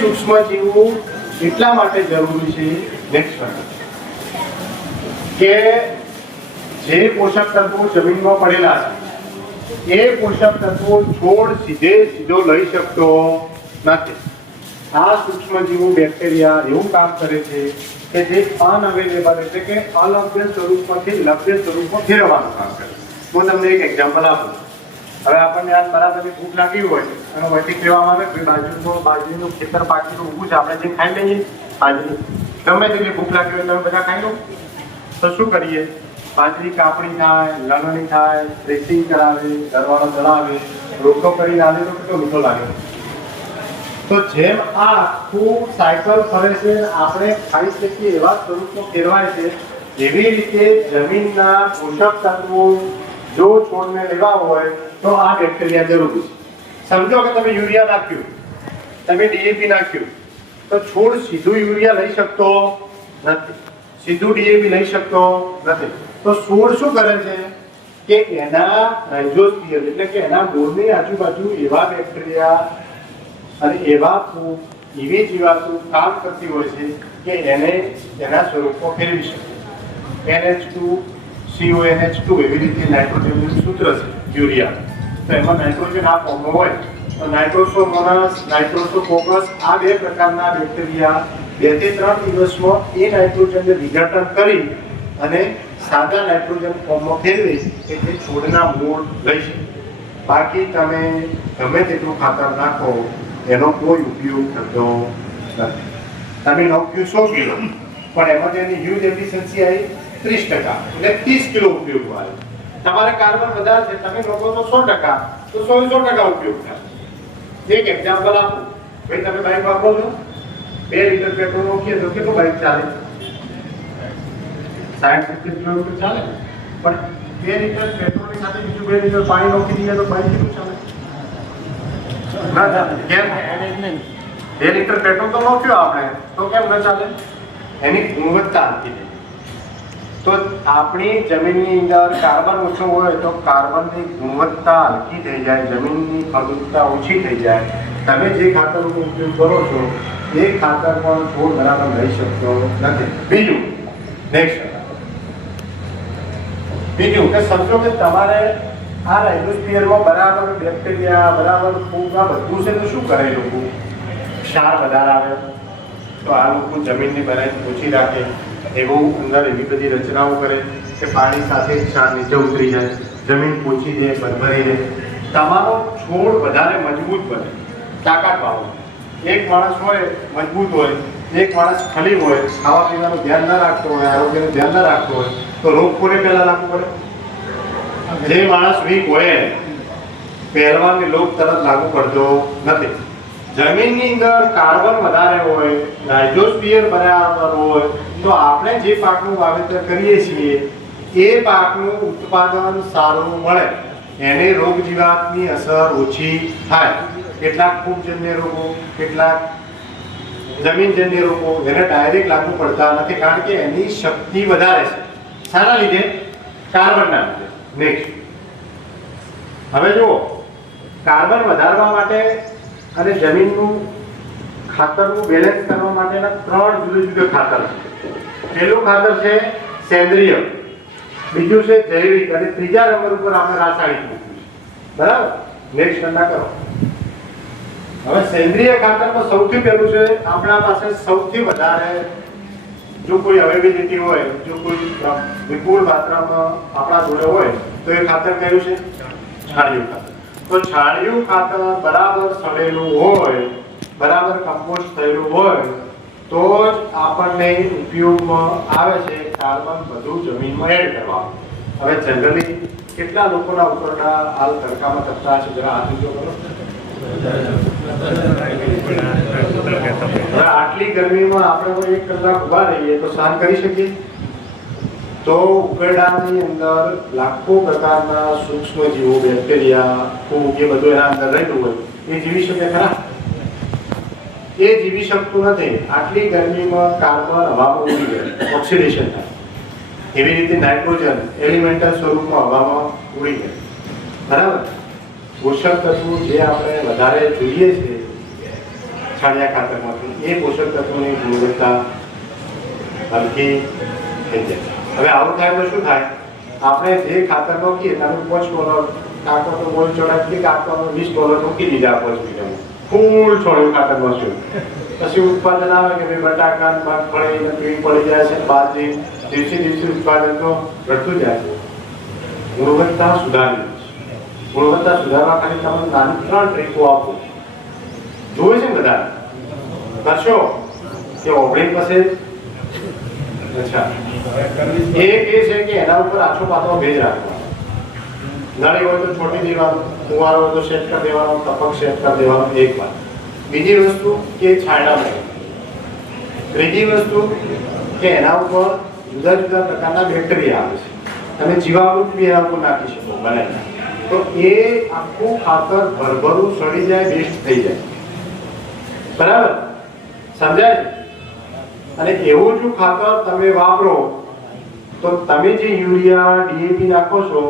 સૂક્ષ્મ જીવો એટલા માટે જરૂરી છે નેક્સ્ટ કે જે પોષક તત્વો જમીનમાં પડેલા છે એ પોષક તત્વો છોડ સીધો લઈ શકતો નથી. આ સૂક્ષ્મ જીવો બેક્ટેરિયા એવું કામ કરે છે કે જે અનઅવેલેબલ એટલે કે અલભ્ય સ્વરૂપમાંથી લભ્ય સ્વરૂપમાં ફેરવવાનું કામ કરે. હું તમને એક એક્ઝામ્પલ આપું. હવે આપણને આજ બરાબરની ભૂખ લાગી હોય અને વહીથી કહેવામાં આવે કે બાજરીનું ખેતર પાકીનું ઊભું છે, આપણે જે ખાઈ લઈએ બાજરી, ગમે તેટલી ભૂખ લાગી હોય તમે બધા ખાઈ લો. તો શું કરીએ? બાજરી કાપણી થાય, લણણી થાય, થ્રેશિંગ કરાવે, દરવાળો ચડાવે, રોટલો કરીને આવે તો કેટલો મીઠો લાગે. તો જેમ આ આખું સાયકલ ફરે છે, આપણે ખાઈ શકીએ એવા સ્વરૂપમાં ફેરવાય છે, એવી રીતે જમીનના પોષક તત્વો જો છોડને લેવા હોય તો આ બેક્ટેરિયા જરૂરી છે. સમજો કે તમે યુરિયા નાખ્યું, તમે ડીએપી નાખ્યું, તો છોડ સીધું યુરિયા લઈ શકતો નથી, સીધું ડીએપી લઈ શકતો નથી. તો છોડ શું કરે છે કે એના રાઇઝોસ્ફિયર એટલે કે એના મૂળની આજુબાજુ એવા બેક્ટેરિયા અને એવી જીવાતો કામ કરતી હોય છે કે એને એના સ્વરૂપમાં ફેરવી શકે. NH2 CONH2 એવી રીતે નાઇટ્રોજનનું સૂત્ર છે યુરિયા. તો એમાં નાઇટ્રોજન આ ફોર્મમાં હોય તો નાઇટ્રોસોમોનાસ, નાઇટ્રોસોકોકસ આ બે પ્રકારના બેક્ટેરિયા 2 થી 3 દિવસમાં એ નાઇટ્રોજનને વિઘટન કરી અને સાદા નાઇટ્રોજન ફોર્મમાં ફેરવે એટલે છોડના મૂળ લઈ શકે. બાકી તમે ગમે તેટલું ખાતર નાખો એનો કોઈ ઉપયોગ થતો નથી. તમે નાખ્યું 100 કિલો પણ એમાં તેની યુઝ એફિશિયન્સી આવી 30% એટલે 30 કિલો ઉપયોગ આવે. તમારે કાર્બન વધારે છે, તમે નાખો તો 100% તો 100% ઉપયોગ થાય. એક એક્ઝામ્પલ આપું. ભાઈ તમે બાઇક વાપરો છો, 2 લીટર પેટ્રોલ નાખીએ તો કેટલું બાઇક ચાલે? 60-70 કિલોમીટર ચાલે. પણ 2 લીટર પેટ્રોલની સાથે બીજું 2 લીટર પાણી નાખી દઈએ તો બાઇક કેટલું ચાલે? ના ચાલે. કેમ? 2 લીટર પેટ્રોલ તો નાખ્યું આપણે તો કેમ ન ચાલે? એની ગુણવત્તા આપી દે. તો આપણી જમીનની અંદર કાર્બન ઓછો હોય તો કાર્બનની ગુણવત્તા હલકી થઈ જાય, જમીનની ફળદ્રુપતા ઓછી થઈ જાય. તમે જે ખાતરનો ઉપયોગ કરો છો એ ખાતર પણ છોડ બરાબર લઈ શકતો નથી. બીજું કે સમજો કે તમારે આ રાઇઝોસ્ફિયરમાં બરાબર બેક્ટેરિયા, બરાબર ફૂગ આ બધું છે તો શું કરે લોકો? ક્ષાર વધારે આવે તો આ લોકો જમીનની બનાવી ઓછી રાખે, એવું અંદર એવી બધી રચનાઓ કરે કે પાણી સાથે ક્ષાર નીચે ઉતરી જાય, જમીન પોચી દે, ભરભરી દે. તમારો છોડ વધારે મજબૂત બને, તાકાતવાળો. એક માણસ હોય મજબૂત હોય, એક માણસ ખલી હોય, ખાવા પીવાનું ધ્યાન ના રાખતો હોય, આરોગ્યનું ધ્યાન ના રાખતો હોય તો રોગ કોને પહેલા લાગુ પડે? જે માણસ વીક હોય પહેલવાનને રોગ તરત લાગુ પડતો નથી. જમીનની અંદર કાર્બન વધારે હોય, રાઇઝોસ્ફિયર બરાબર હોય તો આપણે જે પાકનું વાવેતર કરીએ છીએ એ પાકનું ઉત્પાદન સારું મળે, એને રોગ જીવાતની અસર ઓછી થાય. કેટલાક ફૂગજન્ય રોગો, કેટલાક જમીનજન્ય રોગો એને ડાયરેક્ટ લાગુ પડતા નથી, કારણ કે એની શક્તિ વધારે છે. શાના લીધે? કાર્બનના લીધે. નેક્સ્ટ, હવે જુઓ, કાર્બન વધારવા માટે અને જમીનનું ખાતરનું બેલેન્સ કરવા માટેના 3 જુદા જુદા ખાતર છે. પહેલું ખાતર છે સેન્દ્રિય, બીજું છે જૈવિક અને ત્રીજા નંબર ઉપર આપણે રાસાયણિક મૂક્યું છે. બરાબર? નેક્સ્ટ ધંધા કરો. હવે સેન્દ્રિય ખાતરમાં સૌથી પહેલું છે આપણા પાસે સૌથી વધારે જો કોઈ અવેબિલિટી હોય, જો કોઈ વિપુલ માત્રામાં આપણા જોડે હોય તો એ ખાતર કયું છે? છાણિયું ખાતર. તો છાણિયું ખાતર બરાબર સડેલું હોય, બરાબર કમ્પોસ્ટ થયેલું હોય તો જ આપણને ઉપયોગમાં આવે છે કાર્બન બધું જમીનમાં એડ કરવાનું. હવે જનરલી કેટલા લોકોના ઉપરના હાલ તડકામાં તપતા છે? જરા હાથ ઊંચો કરો. આટલી ગરમીમાં આપણે કોઈ 1 કલાક ઉભા રહીએ તો સહન કરી શકીએ? તો ઉકરડાની અંદર લાખો પ્રકારના સૂક્ષ્મ જીવો, બેક્ટેરિયા, ફૂગ એ બધું એના અંદર રહેલું હોય, એ જીવી શકે ખરા? એ જીવી શકતું નથી. આટલી ગરમીમાં કાર્બન હવામાં ઉડી જાય, ઓક્સિડેશન થાય. એવી રીતે નાઇટ્રોજન એલિમેન્ટલ સ્વરૂપમાં હવામાં ઉડી જાય. બરાબર? પોષક તત્વો જે આપણે વધારે જોઈએ છે છાણિયા ખાતરમાંથી એ પોષક તત્વોની ગુણવત્તા હલકી થઈ જાય. હવે આવું થાય તો શું થાય? આપણે જે ખાતર મૂકીએ તમે $5 કાંકો તો બોલ ચોડાવી કાંકો $20 મૂકી દીધા 5 વીઘામાં ફૂલ છોડ્યું ખાતર મૂક્યું. પછી ઉત્પાદન આવે કે ભાઈ બટાકા મગફળી ને પીળ પડી જાય છે, બાજરી દિવસે ઉત્પાદન તો ઘટતું જાય છે. ગુણવત્તા સુધારવી. ગુણવત્તા સુધારવા ખાલી તમે નાની 3 ટ્રીકો આપો. જોવે છે ને બધા કરશો કે ઓગળી પછી અચ્છા એક એ છે કે એના ઉપર આછો પાતળો ભેજ રાખવાનો. નળી હોય તો છોટી દેવાનું, ફુવારો હોય તો સેટ કરી દેવાનો, ટપક સેટ કરી દેવાનો. એક વાત. બીજી વસ્તુ કે છાંયડા. ત્રીજી વસ્તુ કે એના ઉપર જુદા જુદા પ્રકારના બેક્ટેરિયા આવે છે. તમે જીવામૃત બી એના ઉપર નાખી શકો બને તો એ આખું ખાતર ભરભરું સડી જાય, વેસ્ટ થઈ જાય. બરાબર સમજાય? અને એવું જો ખાતર તમે વાપરો તો તમે જે યુરિયા ડીએપી નાખો છો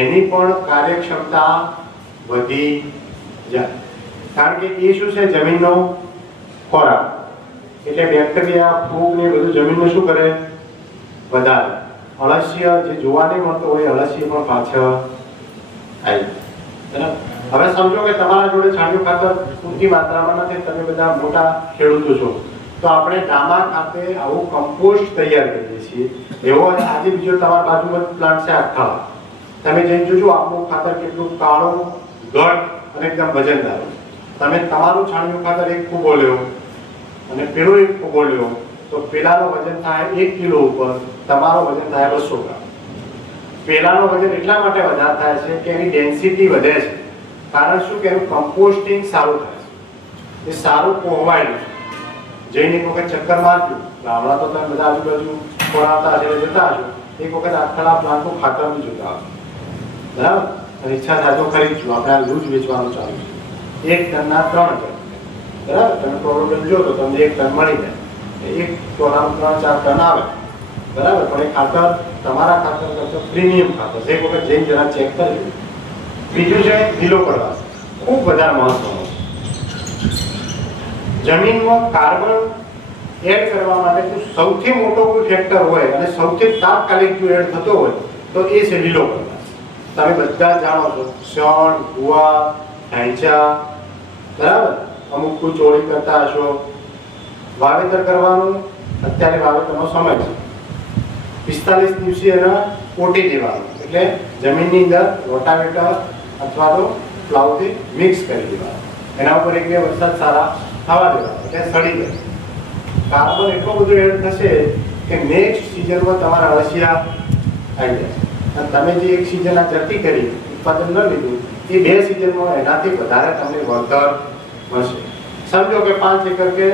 એની પણ કાર્યક્ષમતા વધી જાય. કારણ કે એ શું છે? જમીનનો ખોરાક. એટલે બેક્ટેરિયા ફૂગ ને બધું જમીનને શું કરે? વધારે. અળસિયા જે જોવા નહીં મળતો હોય અળસિયા પણ પાછળ આવી. બરાબર. હવે સમજો કે તમારા જોડે છાણિયું ખાતર પૂરતી માત્રામાં નથી, તમે બધા મોટા ખેડૂતો છો, તો આપણે ડામા ખાતે આવું કમ્પોસ્ટ તૈયાર કરીએ છીએ. એવો આજે બીજો તમારા બાજુમાં પ્લાન્ટ છે આખા, તમે જઈને જોજો આપણું ખાતર કેટલું કાળું, ઘટ અને એકદમ વજનદાર. તમે તમારું છાણિયું ખાતર એક કૂબો લ્યો અને પેલું એક કૂબો લ્યો તો પેલાનો વજન થાય 1 કિલો ઉપર, તમારો વજન થાય 200 ગ્રામ. પેલાનો વજન એટલા માટે વધારે થાય છે કે એની ડેન્સિટી વધે છે. કારણ શું કે એનું કમ્પોસ્ટિંગ સારું થાય છે, એ સારું કોહવાયેલું છે. જઈને એક વખત ચક્કર મારજો, ગામડા તો તમે બધા આજુબાજુ ખોરાતા હશે જતા હશો, એક વખત આખા પ્લાન્ટનું ખાતર બી જોતા હશો. બરાબર. અને ઈચ્છા થાય તો ખરીદજો. આપણે આ લૂજ વેચવાનું ચાલુ છે. 1 ટનના 3 ટન. બરાબર. તમે પ્રોડક્ટ જો તો તમને 1 ટન મળી જાય. 1 ટોનામાં 3-4 ટન આવે. બરાબર. પણ એ ખાતર તમારા ખાતર કરતા પ્રીમિયમ ખાતર છે. એક વખત જઈને જરા ચેક કરજો. બીજું છે લીલો કરવા. ખૂબ વધારે મહત્વનું છે. જમીનમાં કાર્બન એડ કરવા માટે જો સૌથી મોટો કોઈ ફેક્ટર હોય અને સૌથી તાત્કાલિક જો એડ થતો હોય તો એ છે લીલો કરવા. તમે બધા જાણો છો શણ, ગુવા, ઢાંચા. બરાબર. અમુક કોઈ ચોળી કરતા હશો. વાવેતર કરવાનું અત્યારે વાવેતરનો સમય છે. 45 દિવસે એના કોટી દેવાનું, એટલે જમીનની અંદર રોટાવેટર અથવા તો પ્લાવથી મિક્સ કરી દેવાનું. એના ઉપર 1-2 વરસાદ સારા થવા દેવાના એટલે સડી જાય. કાર્બન એટલો બધો એડ થશે કે નેક્સ્ટ સિઝનમાં તમારા અળસિયા આવી જાય. અને તમે જે એક સિઝન આ જતી કરી ઉત્પાદન ન લીધું એ 2 સિઝનમાં એનાથી વધારે તમને વળતર મળશે. સમજો કે 5 એકર કે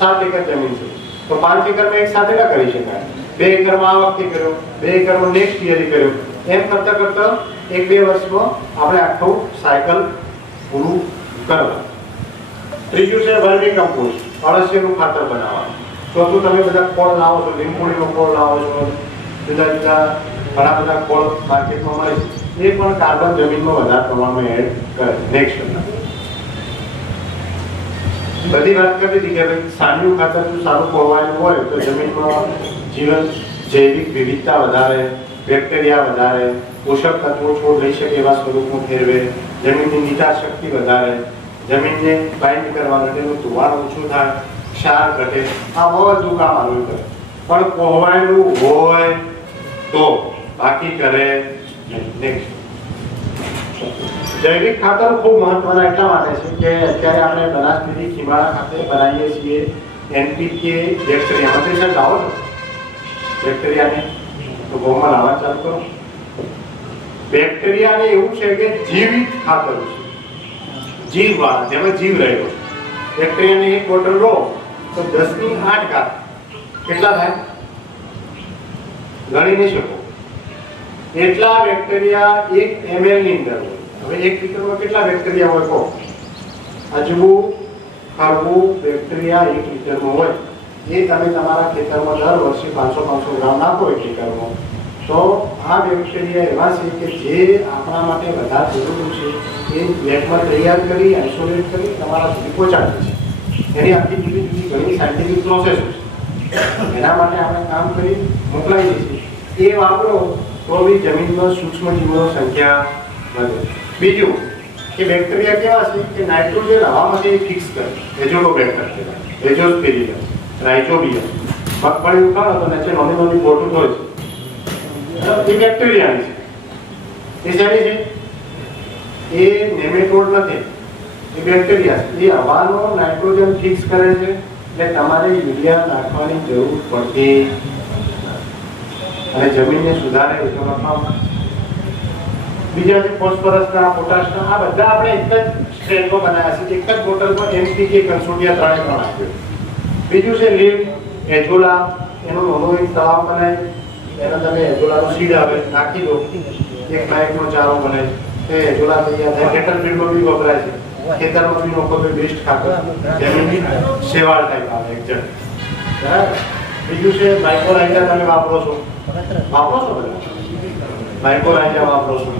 7 એકર જમીન છે તો 5 એકરમાં એક સાથે ના કરી શકાય. 2 એકરમાં આ વખતે કર્યો, 2 એકરમાં નેક્સ્ટ યર કર્યો. એમ કરતા કરતા 1-2 વર્ષમાં આપણે આખું સાયકલ પૂરું કરવાનું. ત્રીજું છે વર્મી કમ્પોસ્ટ, અળસિયાનું ખાતર બનાવવાનું. ચોથું તમે બધા ખોળ લાવો છો, લીંબોળીનો ખોળ લાવો છો, જુદા જુદા ઘણા બધા ખોળ માર્કેટમાં મળે છે. એ પણ કાર્બન જમીનમાં વધારે પ્રમાણમાં એડ કરે. નેક્સ્ટ બધી વાત કરી હતી કે ભાઈ છાણિયું ખાતર જો સારું ખોવાયેલું હોય તો જમીનમાં જૈવિક વિવિધતા વધારે, બેક્ટેરિયા વધારે, પોષક તત્વો છોડ લઈ શકે એવા સ્વરૂપમાં ફેરવે, જમીનની નિકાસ શક્તિ વધારે, જમીનને બાઇન્ડ કરવા માટેનું ધોવાણ ઓછું થાય, ક્ષાર ઘટે. આ બધું કામ આવ્યું કરે. પણ કોહવાયેલું હોય તો બાકી કરે નહીં. જૈવિક ખાતર ખૂબ મહત્વના એટલા માટે છે કે અત્યારે આપણે બનાસડેરી ખીમાળા ખાતે બનાવીએ છીએ એનપીકે બેક્ટેરિયા. મંત્રી સાહેબ લાવો છો બેક્ટેરિયાને તો ગોમાં લાવવા ચાલુ કરો. બેક્ટેરિયાને એવું છે કે જીવિત ખાતર છે, જીવવાળા, જેમાં જીવ રહેલો. બેક્ટેરિયાની 1 બોટલ લો તો 10⁸ ઘાત કેટલા થાય ગણી નહીં શકો. એટલા બેક્ટેરિયા 1 ml ની અંદર હોય. હવે 1 લિટરમાં કેટલા બેક્ટેરિયા હોય કહો? અજવું, ખરવું બેક્ટેરિયા 1 લિટરમાં હોય. એ તમે તમારા ખેતરમાં દર વર્ષે 500 ગ્રામ નાખો 1 લિટરમાં તો આ બેક્ટેરિયા એવા છે કે જે આપણા માટે વધારે જરૂરી છે એ લેબમાં તૈયાર કરી આઇસોલેટ કરી તમારા સુધી પહોંચાડે છે. એની આખી જુદી જુદી ઘણી સાયન્ટિફિક પ્રોસેસ છે. એના માટે આપણે કામ કરી મોકલાવીએ છીએ. એ વાપરો તો બી જમીનમાં સૂક્ષ્મજીવોની સંખ્યા વધે. બીજું કે બેક્ટેરિયા કેવા છે કે નાઇટ્રોજન હવામાંથી ફિક્સ કરે. એઝોલોબેક્ટર કહેવાય, એઝોસ્પિરિલમ, રાઇઝોબિયમ. મગફળી ઉખાડો તો નીચે નાની નાની બોટું હોય છે. એ બેક્ટેરિયાની છે. એ શેની છે? એ નેમેટોડ નથી, એ બેક્ટેરિયા છે. એ હવાનો નાઇટ્રોજન ફિક્સ કરે છે એટલે તમારે યુરિયા નાખવાની જરૂર પડતી અને જમીનને સુધારે એટલો નફામાં. બીજા છે ફોસ્ફરસના, પોટાશના, આ બધા આપણે એક જ સ્ટ્રેનમાં બનાવ્યા છે. એક જ બોટલમાં NPK કંસોડિયા 3 આપ્યો. બીજું છે લીડ, એઝોલા, એનો નાનો એક તળાવ બનાવી એનો તમે એઝોલાનો સીડ આવે નાખી દો, એક નાયકનો ચારો બને તે એઝોલા તૈયાર થાય. કેટલ ફીડમાં બી વપરાય છે, ખેતરમાં બી લોકો તો બેસ્ટ ખાતર, જમીનની શેવાળ ટાઈપ આવે એક જણ. બરાબર. બીજું છે માઇક્રોરાઇઝા, તમે વાપરો છો બધા માઇક્રોરાઇઝા વાપરો છો.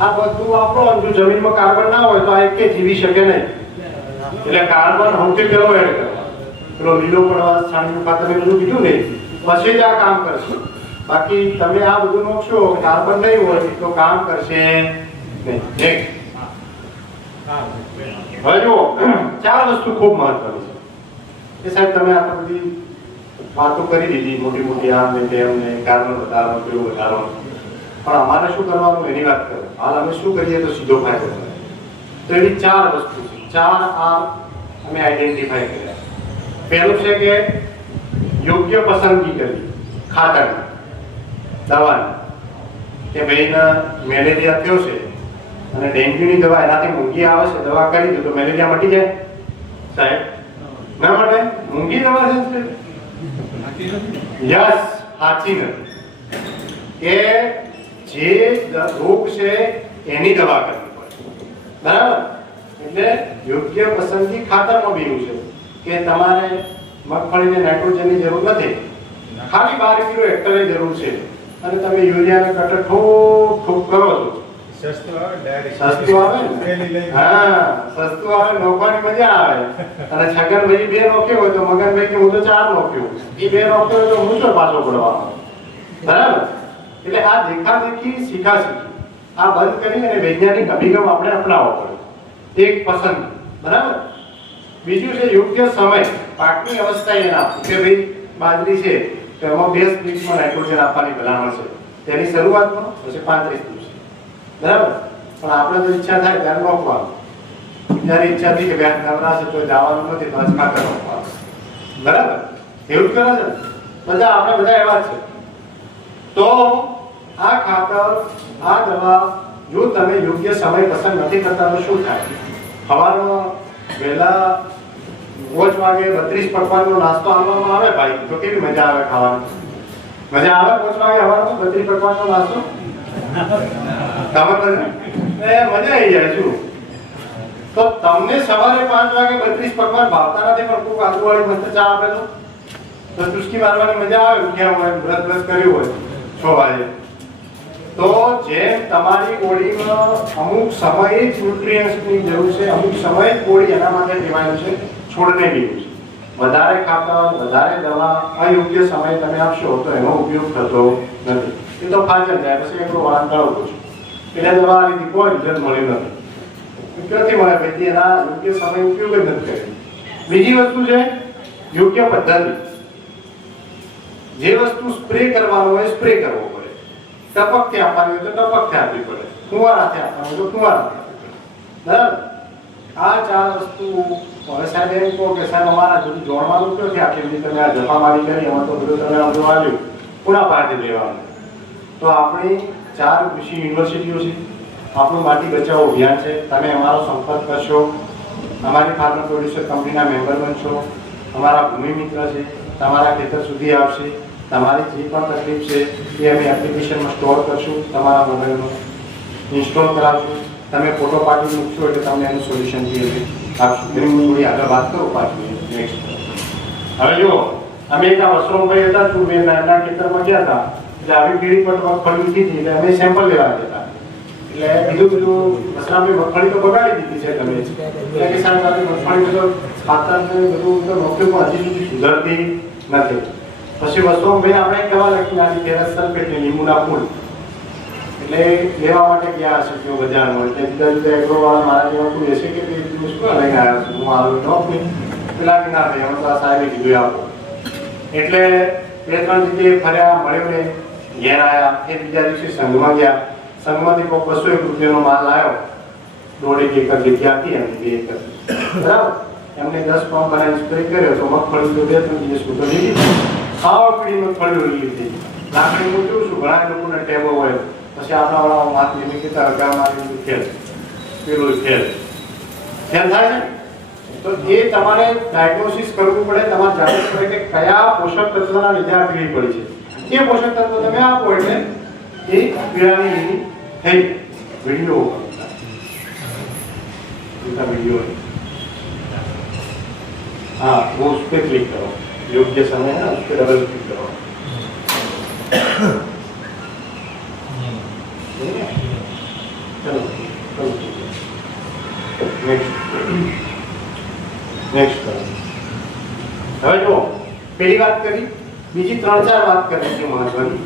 આ બધું વાપરો. જો જમીનમાં કાર્બન ના હોય તો આ એક જીવી શકે નહીં. એટલે કાર્બન સૌથી પહેલો એડ કરો. પેલો લીલો પડવા છાણિયું ખાતર એ બધું કીધું ને, પછી જ આ કામ કરશે. બાકી તમે આ બધું નોખશો કાર્બન નહીં હોય તો કામ કરશે નહીં. હવે જુઓ, 4 વસ્તુ ખૂબ મહત્વની છે. એ સાહેબ તમે આ બધી વાતો કરી દીધી, મોટી મોટી આમ ને તેમ ને કાર્બન વધારો, પેલું વધારો, પણ અમારે શું કરવાનું એની વાત કરો. હાલ અમે શું કરીએ તો સીધો ફાયદો થાય. તો એવી 4 વસ્તુ છે, 4 R અમે આઈડેન્ટિફાઈ કર્યા. પહેલું છે કે યોગ્ય પસંદગી કરવી ખાતરની, દવાની. કે ભાઈને મેલેરિયા થયો છે અને ડેન્ગ્યુની દવા એનાથી મૂંગી આવે છે, દવા કરી દો તો મેલેરિયા મટી જાય સાહેબ? ના મટે. મૂંગી દવા છે યસ, સાચી નથી. કે જે રોગ છે એની દવા કરવી પડે. બરાબર. એટલે યોગ્ય પસંદગી ખાતરમાં બીનું છે કે તમારે મગફળીને નાઇટ્રોજનની જરૂર નથી, ખાલી 12 કિલો હેક્ટરે જરૂર છે અને તમે યુરિયાને કટર ઠોક ઠોક કરો છો. સસ્તું આવે ને? હા, સસ્તું આવે, નોખવાની મજા આવે. અને છગનભાઈ 2 નોખ્યો હોય તો મગનભાઈ કે હું તો 4 નોખ્યો, એ 2 નોખ્યો હોય તો હું શું પાછો પડવાનો? બરાબર. એટલે આ દેખાદેખી શીખાશીખી આ બંધ કરી અને વૈજ્ઞાનિક અભિગમ આપણે અપનાવવો પડે. એક પસંદ. બરાબર. બીજું છે યોગ્ય સમય, પાકની અવસ્થા એને આપવું. કે ભાઈ બાજરી છે તો એમાં 2 સ્પ્લિટમાં નાઇટ્રોજન આપવાની ભલામણ છે. તેની શરૂઆતમાં પછી 35 દિવસે. બરાબર. પણ આપણે તો ઈચ્છા થાય ત્યારે રોકવાનું. જ્યારે ઈચ્છા થઈ કે બેન નવરાશે તો જવાનું નથી તો આજ ખાતર રોકવાનું. બરાબર. એવું જ કરે છે ને બધા, આપણે બધા એવા જ છે. તો આ ખાતર, આ દવા જો તમે યોગ્ય સમય પસંદ નથી કરતા તો શું થાય? સવારમાં વહેલા 5 વાગે 32 પકવાનનો નાસ્તો આપવામાં આવે ભાઈ, તો કેવી મજા આવે ખાવાની? મજા આવે 5 વાગે સવારમાં 32 પકવાનનો નાસ્તો? ખબર નથી? મજા આવી જાય. શું તો તમને સવારે 5 વાગે 32 પકવાન ભાવતા નથી પણ કોઈ આદુવાળી મસ્ત ચા આપે તો ચુસ્કી મારવાની મજા આવે. ઉઠ્યા હોય, વ્રત કર્યું હોય 6 વાગે, તો જેમ તમારી બોડીમાં અમુક સમયે જ ન્યુટ્રિયન્ટ્સની જરૂર છે, અમુક સમયે જ બોડી એના માટે લેવાનું છે, છોડને બી છે. વધારે ખાતર, વધારે દવા અયોગ્ય સમય તમે આપશો તો એનો ઉપયોગ થતો નથી. એ તો ફાજલ જાય, પછી એકલો વાળા કરાવું છું એટલે દવા આ રીતે કોઈ રિઝલ્ટ મળ્યું નથી. ક્યાંથી મળે ભાઈ? એના યોગ્ય સમય ઉપયોગ જ નથી કર્યો. બીજી વસ્તુ છે યોગ્ય પદ્ધતિ. જે વસ્તુ સ્પ્રે કરવાનો હોય સ્પ્રે કરવો પડે, ટપકથી આપવાની હોય તો ટપકથી આપવી પડે, ફુવારાથી આપવાનું હોય તો ફુવારાથી આપવી પડે. બરાબર. આ 4 વસ્તુ. હવે સાહેબ એમ કહો કે સાહેબ અમારા જોડે જોડવાનું ક્યાંથી આખી બધી તમે આ જફામારી કરી, એમાં તો બધું તમે અડધું આવ્યું પૂરા પાડી લેવાનું. તો આપણી 4 કૃષિ યુનિવર્સિટીઓ છે, આપણું માટી બચાવો અભિયાન છે. તમે અમારો સંપર્ક કરશો, અમારી ફાર્મર પ્રોડ્યુસર કંપનીના મેમ્બર બનશો, અમારા ભૂમિ મિત્ર છે, તમારા ખેતર સુધી આવશે. તમારી જે પણ તકલીફ છે એ અમે એપ્લિકેશનમાં સ્ટોર કરશું, તમારા મોબાઈલમાં ઇન્સ્ટોલ કરાવશું. તમે ફોટો પાડી મૂકશો એટલે તમને એનું સોલ્યુશન બી આપશું. એની હું થોડી આગળ વાત કરું પાછું નેક્સ્ટ. હવે જુઓ, અમે એક વસરોમભાઈ હતા એમના ખેતરમાં ગયા હતા એટલે આવી પીળી પર મગફળી ઉઠી હતી એટલે અમે સેમ્પલ લેવા ગયા એટલે બીજું વસરામભાઈ મગફળી તો બગાડી દીધી છે તમે એટલે કે સાહેબ મગફળી તો ખાતરને બધું તો નોકરી પણ હજી સુધી સુધરતી નથી. પછી વસ્તુમાં આપણે કહેવા લખી આની ફેરસ સલ્ફેટ લીંબુના ફૂલ એટલે લેવા માટે ગયા હશે તેઓ બજારમાં. એટલે જુદા જુદા એગ્રોવાળા મારા જેવા કોઈ હશે કે તે શું લઈને આવ્યો છું, હું આવું નોકરી પેલા કે ના ભાઈ અમે તો આ સાહેબે કીધું આપો. એટલે 2-3 જગ્યાએ ફર્યા, મળ્યો ને ઘેર આવ્યા. એ બીજા દિવસે સંઘમાં ગયા. સંઘમાંથી કોઈ 200 રૂપિયાનો માલ આવ્યો. 1.5 એકર જગ્યા હતી એમ 2 એકર બરાબર. એમને 10 પંપ બનાવીને સ્પ્રે કર્યો તો મગફળી તો 2-3 દિવસ સુધી લીધી. ખાવા પીડી મગફળી લીધી. લાકડી હું જોઉં છું ઘણા લોકોને ટેબો હોય પછી આપણા વાળા હાથ લીધી કે તારા મારી ખેલ પેલું ખેલ થાય ને. તો એ તમારે ડાયગ્નોસિસ કરવું પડે, તમારે જાણવું પડે કે કયા પોષક તત્વના લીધે આ પીળી પડી છે. એ પોષક તત્વ તમે આપો એટલે એ પીળાની થઈ. વિડીયો वीडियो हाँ वो उस पर क्लिक करो, योग्य समय है उस पर डबल क्लिक करो. चलो नेक्स्ट करो. હવે જો પહેલી વાત કરી, બીજી 3-4 વાત કરવી છે મહત્વની.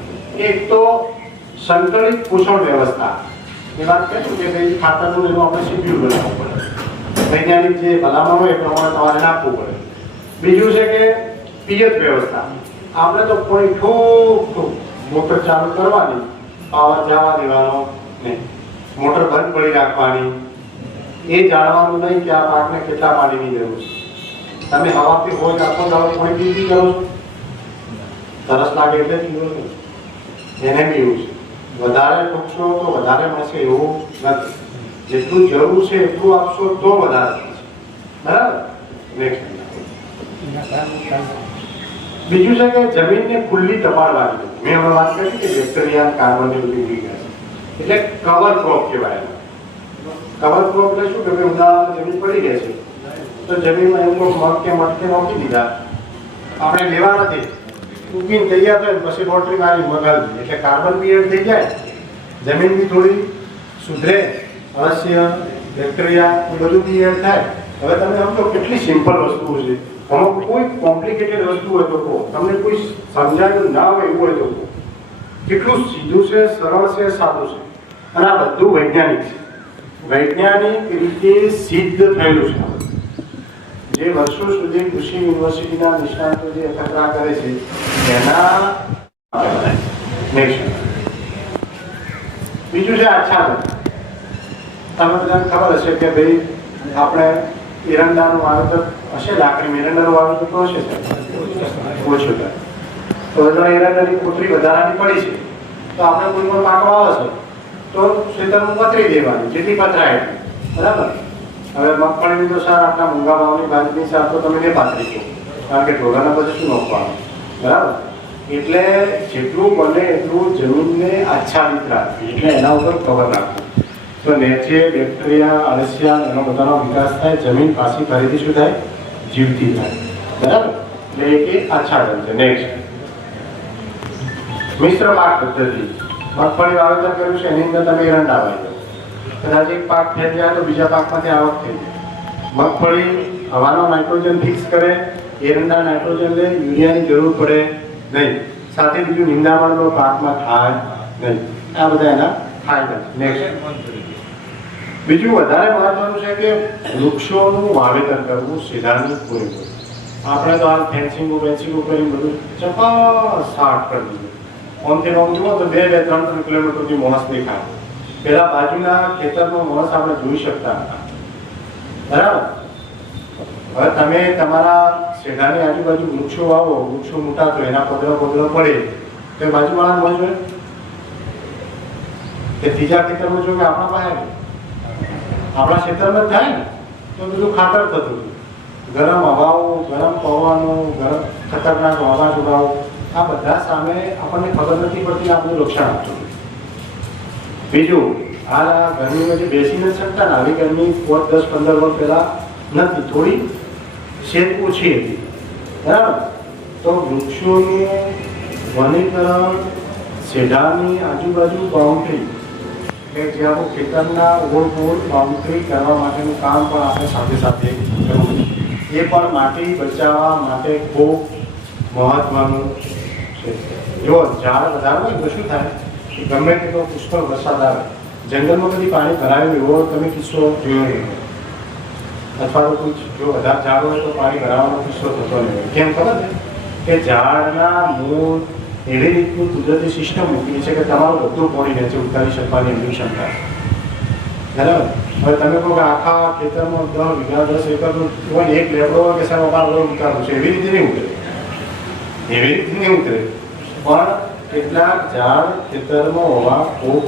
એક તો સંતુલિત પોષણ વ્યવસ્થા. એ વાત કરીશું કે ભાઈ ખાતરનું એનું આપણે શેડ્યુલ બનાવવું પડે, વૈજ્ઞાનિક જે ભલામણ હોય એ પ્રમાણે તમારે નાખવું પડે. બીજું છે કે પિયત વ્યવસ્થા. આપણે તો કોઈ ઠોક મોટર ચાલુ કરવાની, પાવર જવા દેવાનો નહીં, મોટર બંધ પડી રાખવાની. એ જાણવાનું નહીં કે આ પાકને કેટલા પાણીની જરૂર છે. તમે હવાથી હોય આખો દાડો કોઈ પીવી કરો છો, તરસ લાગે એટલે પીવો છો, એને બી એવું છે. વધારે ટૂંકશો તો વધારે મળશે એવું નથી. જેટલું જરૂર છે એટલું આપશો તો વધારે મળશે. બરાબર. નેક્સ્ટ બીજું છે કે જમીનને ખુલ્લી તપાડવાની. મેં હમણાં વાત કરી કે બેક્ટેરિયા કાર્બન ઉડી ગયા છે એટલે કવર ક્રોપ કહેવાય. કવર ક્રોપ એટલે શું કે ઉદાહરણ જમીન પડી ગયા છે તો જમીનમાં એમ મગ કે મટકે નોખી દીધા, આપણે લેવા નથી, ઉગીને તૈયાર થાય પછી રોટરી મારી મગાવી દીધી એટલે કાર્બન બી એડ થઈ જાય, જમીન બી થોડી સુધરે, અળસિયા બેક્ટેરિયા એ બધું બી એડ થાય. હવે તમે સમજો કેટલી સિમ્પલ વસ્તુઓ છે. આમાં કોઈ કોમ્પ્લિકેટેડ વસ્તુ હોય તો કહો, તમને કોઈ સમજાયું ના હોય એવું હોય તો કહો. કેટલું સીધું છે, સરળ છે, સાદું છે અને આ બધું વૈજ્ઞાનિક છે. વૈજ્ઞાનિક રીતે સિદ્ધ થયેલું છે. જે વર્ષો સુધી કૃષિ યુનિવર્સિટીના નિષ્ણાતો જે એકત્રા કરે છે એના નેક્સ્ટ બીજું છે આચ્છાદન. તમને બધાને ખબર હશે કે ભાઈ આપણે એરંડાનું વાવેતર હશે, લાકડી એરંડાનું વાવેતર તો હશે ઓછું થાય તો એરંડાની કોતરી વધારાની પડી છે તો આપણે કોઈ પણ પાક વાવે છે તો ખેતરમાં પથરી દેવાની જેટલી પથરાય બરાબર. હવે મગફળીની તો સાર આપણા મૂંગા ભાવની બાજરીની સાર તો તમે નહીં પાથરી શકો કારણ કે ઢોલાના પછી શું નોખવાનું બરાબર. એટલે જેટલું બને એટલું જમીનને આચ્છાદિત રાખવી એટલે એના ઉપર કવર રાખવું તો નેચે બેક્ટેરિયા અળસિયા એનો બધાનો વિકાસ થાય, જમીન પાછી ફરીથી શું થાય, જીવતી થાય બરાબર. એટલે કે આચ્છાદન છે. નેક્સ્ટ મિશ્ર પાક પદ્ધતિ. મગફળી વાવેતર કર્યું છે એની અંદર તમે એરંડા વાવી દો, કદાચ એક પાક થઈ જાય તો બીજા પાકમાંથી આવક થઈ જાય. મગફળી હવાનો નાઇટ્રોજન ફિક્સ કરે, એરંડા નાઇટ્રોજન લે, યુરિયાની જરૂર પડે નહીં, સાથે બીજું નિંદામણનો પાકમાં થાય નહીં. આ બધા એના ફાયદા. નેક્સ્ટ બીજું વધારે મહત્વનું છે કે વૃક્ષોનું વાવેતર કરવું સીધાની પૂરેપૂરું. આપણે તો હાલ ફેન્સિંગો કરી બધું ચપાસાટ કરી દીધું. ઓમથી ઓમ જુઓ તો 2-3 કિલોમીટરથી માણસ દેખાય. પેલા બાજુના ખેતરનો માણસ આપણે જોઈ શકતા હતા બરાબર. હવે તમે તમારા શેઢાની આજુબાજુ વૃક્ષો વાવો, વૃક્ષો મોટા તો એના પદરા પડે તો બાજુવાળા મળે જોઈએ કે ત્રીજા ખેતરમાં જો કે આપણા પાસે આપણા ક્ષેત્રમાં થાય ને તો બધું ખાતર થતું. ગરમ હવાઓ, ગરમ પવનો, ગરમ ખતરનાક વાવાઝોડાઓ આ બધા સામે આપણને ખબર નથી પડતી, આપણને નુકસાન આપતું. બીજું આ ગરમીમાં જે બેસી નથી શકતા ને આવી ગરમી 10-15 વર્ષ પહેલા નથી, થોડી શેક ઓછી હતી બરાબર. તો વૃક્ષોનું વનીકરણ, શેઢાની આજુબાજુ બાઉન્ડ્રી કે જે આપણું ખેતરના ઓળ બાઉન્ડ્રી કરવા માટેનું કામ પણ આપણે સાથે સાથે કરવું. એ પણ માટી બચાવવા માટે ખૂબ મહત્વનું છે. જો ઝાડ વધારે હોય તો શું થાય કે ગમે તેટલો પુષ્કળ વરસાદ આવે, જંગલમાં કદી પાણી ભરાયું એવો તમે કિસ્સો જોયો નહીં, અથવા તો જો વધારે ઝાડ હોય તો પાણી ભરાવાનો કિસ્સો થતો નહીં. કેમ ખબર છે કે ઝાડના મૂળ એવી રીતની કુદરતી સિસ્ટમ મૂકી છે કે તમારું બધું પાણી નીચે ઉતારી શકવાની એમની ક્ષમતા. બરાબર. હવે તમે કહો કે આખા ખેતરમાં 10 વીઘા 10 એકરનું હોય, એક લેબડો હોય કે સાહેબ 12 ઉતારવું છે, એવી રીતે નહીં ઉતરે, એવી રીતે નહીં ઉતરે. પણ કેટલાક ઝાડ ખેતરમાં હોવા ખૂબ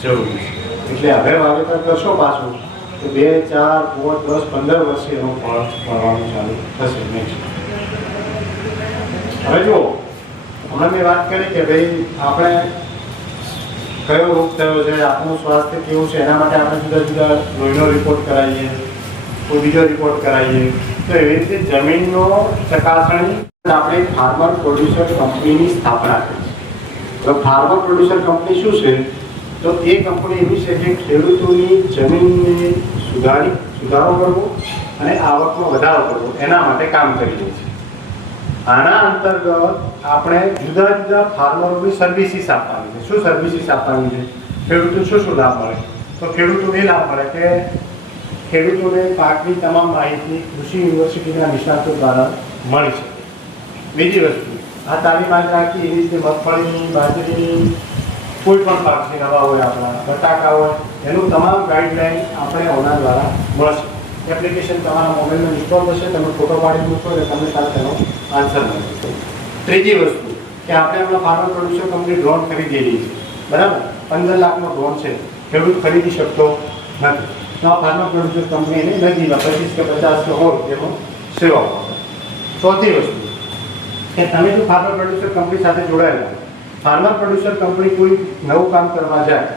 જરૂરી છે. એટલે હવે વાવેતર કરશો પાછું તો 2, 4, 5, 10, 15 વર્ષે એનું ફળ મળવાનું ચાલુ થશે. નેક્સ્ટ હવે જુઓ, હમણાં મેં વાત કરી કે ભાઈ આપણે કયો રોગ થયો છે, આપણું સ્વાસ્થ્ય કેવું છે, એના માટે આપણે જુદા જુદા લોહીનો રિપોર્ટ કરાવીએ, કોઈ બીજો રિપોર્ટ કરાવીએ. તો એવી રીતે જમીનનો ચકાસણી આપણે ફાર્મર પ્રોડ્યુસર કંપનીની સ્થાપના કરી છે. તો ફાર્મર પ્રોડ્યુસર કંપની શું છે? તો એ કંપની એવી છે કે ખેડૂતોની જમીનને સુધારો કરવો અને આવકમાં વધારો કરવો એના માટે કામ કરી રહી છે. આના અંતર્ગત આપણે જુદા જુદા ફાર્મરોની સર્વિસીસ આપવાની છે. શું સર્વિસીસ આપવાની છે? ખેડૂતો શું લાભ મળે? તો ખેડૂતોને લાભ મળે કે ખેડૂતોને પાકની તમામ માહિતી કૃષિ યુનિવર્સિટીના નિષ્ણાતો દ્વારા મળી શકે. બીજી વસ્તુ, આ તાલીમ રાખી એવી રીતે મગફળીની, બાજરીની, કોઈ પણ પાકની રવા હોય, આપણા બટાકા હોય, એનું તમામ ગાઈડલાઈન આપણે ઓના દ્વારા મળશે. એપ્લિકેશન તમારા મોબાઈલમાં ઇન્સ્ટોલ થશે, તમે ફોટો પાડી મૂકો એટલે તમને સારા તેનો આન્સર મળશે. ત્રીજી વસ્તુ કે આપણે હમણાં ફાર્મર પ્રોડ્યુસર કંપની ડ્રોન ખરીદી રહી છે, બરાબર? 15 લાખનો ડ્રોન છે, ખેડૂત ખરીદી શકતો નથી. તો આ ફાર્મર પ્રોડ્યુસર કંપનીને નજીકમાં 25 કે 50 કે 100 રૂપિયામાં સેવાઓ આપે. ચોથી વસ્તુ કે તમે જો ફાર્મર પ્રોડ્યુસર કંપની સાથે જોડાયેલા, ફાર્મર પ્રોડ્યુસર કંપની કોઈ નવું કામ કરવા જાય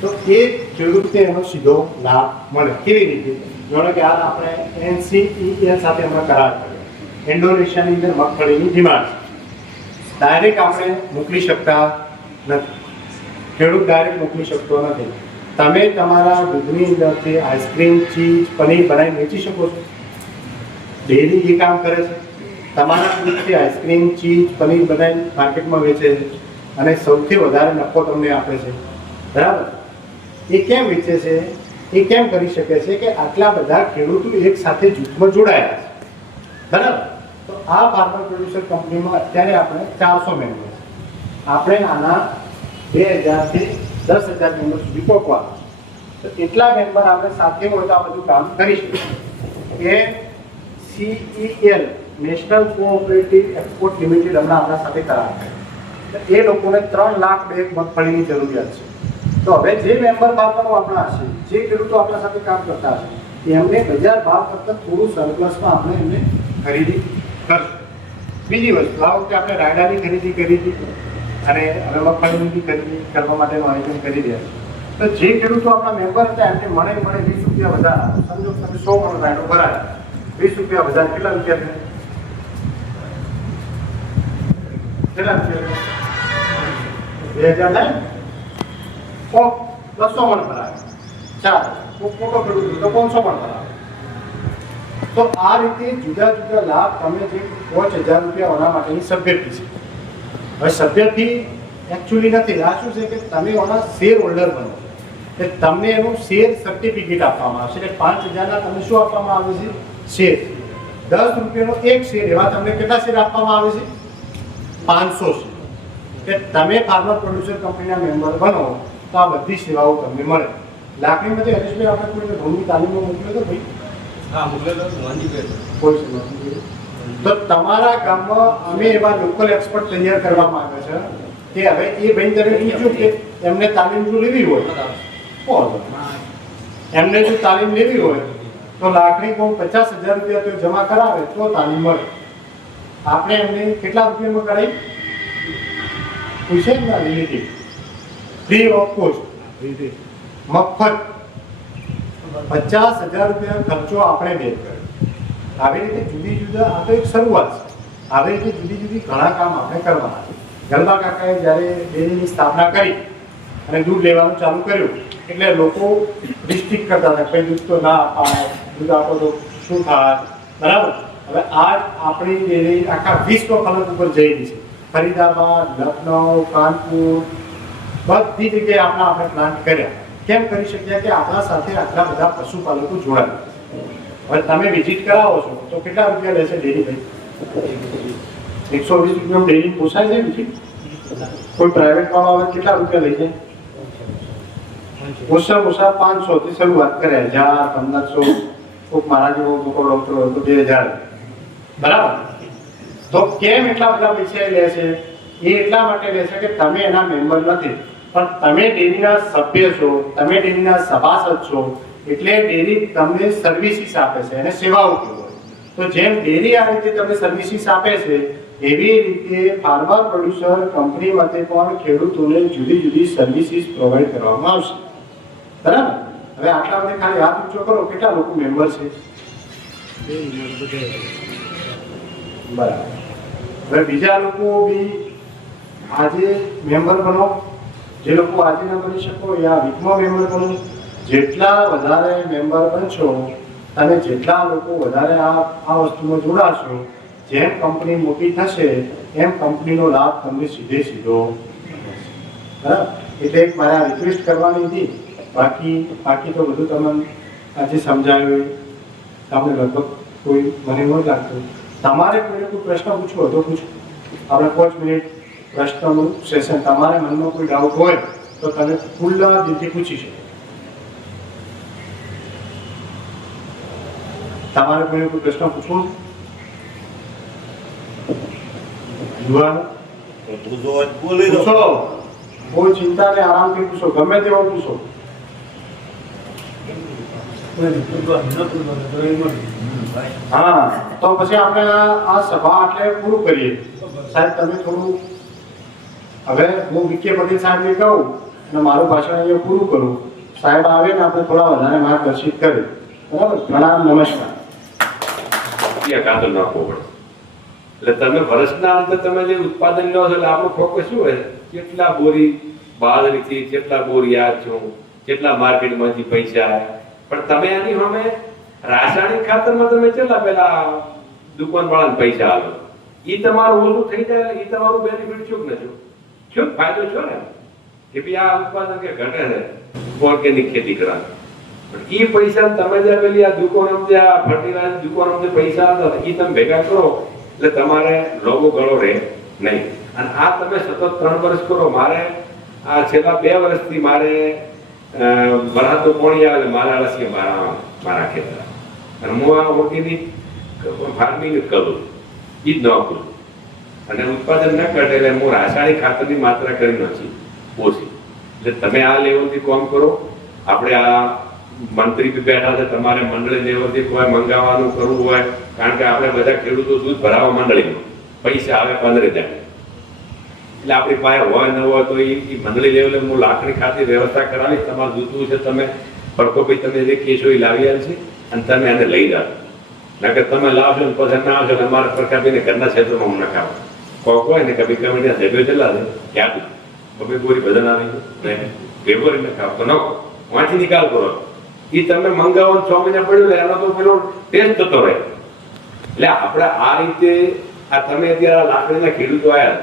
તો એ ખેડૂતને એનો સીધો લાભ મળે. કેવી રીતે? જાણો કે આ આપણે NCEL સાથે હમણાં કરાર કર્યો. ઇન્ડોનેશિયાની અંદર મગફળીની ડિમાન્ડ ડાયરેક્ટ આપણે મોકલી શકતા નથી, ખેડૂત ડાયરેક્ટ મોકલી શકતો નથી. તમે તમારા દૂધની અંદરથી આઈસ્ક્રીમ, ચીઝ, પનીર બનાવીને વેચી શકો છો. ડેરી એ કામ કરે છે, તમારા દૂધથી આઈસ્ક્રીમ, ચીઝ, પનીર બનાવીને માર્કેટમાં વેચે છે અને સૌથી વધારે નફો તમને આપે છે, બરાબર? એ કેમ વેચે છે? એ કેમ કરી શકે છે કે આટલા બધા ખેડૂતો એક સાથે જૂથમાં જોડાયેલા છે, બરાબર? તો આ ફાર્મર પ્રોડ્યુસર કંપનીમાં અત્યારે આપણે 400 મેમ્બર છે. આપણે આના 2000 થી 10,000 મેમ્બર સુધી પહોંચવાનું છે. તો એટલા મેમ્બર આપણે સાથે હોય તો આ બધું કામ કરી શકીએ. NCEL national cooperative export limited હમણાં આપણા સાથે કરાર કર્યો. એ લોકોને 3 લાખ બેગ મગફળીની જરૂરિયાત છે. તો હવે જે મેમ્બર ફાર્મરો આપણા હશે, જે ખેડૂતો આપણા સાથે કામ કરતા હશે, એમને બજાર ભાવ કરતાં થોડું સરપ્લસમાં આપણે એમને ખરીદી કરશું. બીજી વસ્તુ, આ વખતે આપણે રાયડાની ખરીદી કરી હતી અને હવે મગફળીની ખરીદી કરવા માટેનું આયોજન કરી રહ્યા છીએ. તો જે ખેડૂતો આપણા મેમ્બર હતા એમને મળે 20 રૂપિયા વધારે. સમજો તમે 100 મણ રાયડો ભરાય, 20 રૂપિયા વધારે કેટલા રૂપિયા થાય? કેટલા રૂપિયા? 2000 થાય. 200 મણ ભરાય, ચાલો મોટો ખેડૂત તો 500 મણ ભરાય. તો આ રીતે જુદા જુદા લાભ તમે જે 5000 રૂપિયા ઓના માટેની સભ્ય ફી છે. હવે સભ્ય ફી એકચ્યુઅલી નથી, આ શું છે કે તમે ઓના શેર હોલ્ડર બનો એટલે તમને એનું શેર સર્ટિફિકેટ આપવામાં આવશે. એટલે 5000ના તમને શું આપવામાં આવે છે? શેર. 10 રૂપિયાનો એક શેર, એવા તમને કેટલા શેર આપવામાં આવે છે? 500 શેર. કે તમે ફાર્મર પ્રોડ્યુસર કંપનીના મેમ્બર બનો તો આ બધી સેવાઓ તમને મળે. લાકડીમાંથી હરીશભાઈ આપણે કોઈને ઘઉંની તાલીમમાં મોકલ્યો તો ભાઈ? હા, મોકલેલો કોઈ તો તમારા ગામમાં અમે એવા લોકલ એક્સપર્ટ તૈયાર કરવામાં આવે છે કે હવે એ ભાઈ તમે પૂછ્યું કે એમને તાલીમ જો લેવી હોય, એમને જો તાલીમ લેવી હોય તો લાકડી કોઈ 50,000 રૂપિયા તો જમા કરાવે તો તાલીમ મળે. આપણે એમને કેટલા રૂપિયામાં કરાવી? પૂછે ને રિલેટિવ, ફ્રી ઓફ કોસ્ટ, મફત 50,000 રૂપિયા ખર્ચો આપણે બેર કર્યો. આવી રીતે જુદી જુદા, આ તો એક શરૂઆત છે. આવી રીતે જુદી જુદી ઘણા કામ આપણે કરવાના છે. ગલબા કાકાએ જ્યારે ડેરીની સ્થાપના કરી અને દૂધ લેવાનું ચાલુ કર્યું એટલે લોકો ડિસ્ટ્રિક્ટ કરતા હતા, કંઈ દૂધ તો ના અપાય, દૂધ આપો તો શું થાય, બરાબર. હવે આજ આપણી ડેરી આખા વિશ્વ ફલક ઉપર જઈ રહી છે. ફરીદાબાદ, લખનઉ, કાનપુર, બધી જગ્યાએ આપણે પ્લાન્ટ કર્યા. કેમ કરી શક્યા? કે આપણા સાથે આટલા બધા પશુપાલકો જોડાયા. હવે તમે વિઝિટ કરાવો છો તો કેટલા રૂપિયા લેશે ડેરી ભાઈ? 120 રૂપિયા ડેરી પોસાય છે વિઝિટ? કોઈ પ્રાઇવેટ વાળો આવે કેટલા રૂપિયા લઈ જાય? ઓછા 500 થી શરૂઆત કરે, 1000, 1500, કોઈક મારા જેવો મોટો ડોક્ટર હોય તો 2000. બરાબર. તો કેમ એટલા બધા પૈસા લે છે? એ એટલા માટે લે છે કે તમે એના મેમ્બર નથી, પણ તમે ડેરીના સભ્ય છો, તમે ડેરીના સભાસદ છો, એટલે ડેરી તમને સર્વિસીસ આપે છે અને સેવાઓ કહેવાય. તો જેમ ડેરી આ રીતે તમને સર્વિસીસ આપે છે, એવી રીતે ફાર્મર પ્રોડ્યુસર કંપનીમાંથી પણ ખેડૂતોને જુદી જુદી સર્વિસીસ પ્રોવાઈડ કરવામાં આવશે. બરાબર. હવે આટલા બધા ખાલી હાથ ઊંચો કરો, કેટલા લોકો મેમ્બર છે? બરાબર. હવે બીજા લોકો બી આજે મેમ્બર બનો. જે લોકો આજે ન બની શકો એ આ વીકમાં મેમ્બર બનો. જેટલા વધારે મેમ્બર બનશો અને જેટલા લોકો વધારે આ વસ્તુમાં જોડાશો, જેમ કંપની મોટી થશે એમ કંપનીનો લાભ તમને સીધો બરાબર. એટલે એક મારે રિક્વેસ્ટ કરવાની હતી. બાકી તો બધું તમને આજે સમજાવ્યું. તમને લગભગ કોઈ મને ન લાગતું. તમારે કોઈને કોઈ પ્રશ્ન પૂછવો હોય તો પૂછો. આપણે 5 મિનિટ પ્રશ્નનું સેશન. તમારે મનમાં કોઈ ડાઉટ હોય તો તમે ખુલ્લા દિલથી પૂછી શકો. તમારે કોઈને કોઈ પ્રશ્ન પૂછવો? પૂછો. કોઈ ચિંતા ને આરામથી પૂછો, ગમે તેવો પૂછો. હા, તો પછી આપણે આ સભા એટલે પૂરું કરીએ. સાહેબ તમે થોડું, હવે હું વિકે પટેલ સાહેબને કહું અને મારું ભાષણ અહીંયા પૂરું કરું. સાહેબ આવે ને આપણે થોડા વધારે માર્ગદર્શિત કરીએ. બરાબર. પ્રણામ, નમસ્કાર. કાદો નાખવો પડે. એટલે તમે વર્ષના અંતે તમે જે ઉત્પાદન લો છો એટલે આપણું ફોકસ શું હોય? કેટલા બોરી બાજરીથી, કેટલા બોરી આ છું, કેટલા માર્કેટમાંથી પૈસા આવ્યા. પણ તમે આની સામે રાસાયણિક ખાતરમાં તમે કેટલા પેલા દુકાનવાળાને પૈસા આપો, એ તમારું ઓછું થઈ જાય. એ તમારું બેનિફિટ શું નથી? શું ફાયદો છો ને કે ભાઈ આ ઉત્પાદન કે ઘટે છે ઓર્ગેનિક ખેતી કરવાની. પણ એ પૈસા તમે જે પેલી આ દુકાનો જે આ ફર્ટિલાઇઝર દુકાનો જે પૈસા હતા એ તમે ભેગા કરો એટલે તમારે લોગો ગળો રહે નહીં. અને આ તમે સતત 3 વર્ષ કરો. મારે આ છેલ્લા 2 વર્ષથી મારે વરસાદનું પાણી આવે મારા અળસીએ મારા ખેતર અને હું આ ઓર્ગેનિક ફાર્મિંગ કરું, એ જ ન કરું અને ઉત્પાદન ન ઘટે એટલે હું રાસાયણિક ખાતરની માત્રા કરી નથી ઓછી. એટલે તમે આ લેવલથી કામ કરો. આપણે આ મંત્રી બી બેઠા છે, તમારે મંડળી લેવલથી કોઈ મંગાવવાનું કરવું હોય, કારણ કે આપણે બધા ખેડૂતો દૂધ ભરાવા મંડળીમાં પૈસા આવે 15,000. એટલે આપણી પાસે હોય ન હોય તો એ મંડળી લેવલે હું લાકડી ખાતી વ્યવસ્થા કરાવીશ. તમારે દૂધવું છે તમે પડકો ભાઈ તમે જે કેસો એ લાવી આવે છે અને તમે એને લઈ જાઓ. નકર તમે લાવશો ને પછી ના આવશો ને અમારા પ્રકારભાઈને ઘરના ક્ષેત્રમાં હું નખાવો કોક હોય ને કે ભાઈ કમિટી સભ્યો ચલા છે ક્યાં બબે બોરી ભજન આવી ફેબ્રુઆરી નખાવો તો નખો વાંચી નિકાલ કરો. એ તમે મંગાવો 6 મહિના પડ્યું એનો તો પેલો ટેસ્ટ થતો રહે. એટલે આપણે આ રીતે આ તમે અત્યારે લાકડીના ખેડૂતો આવ્યા,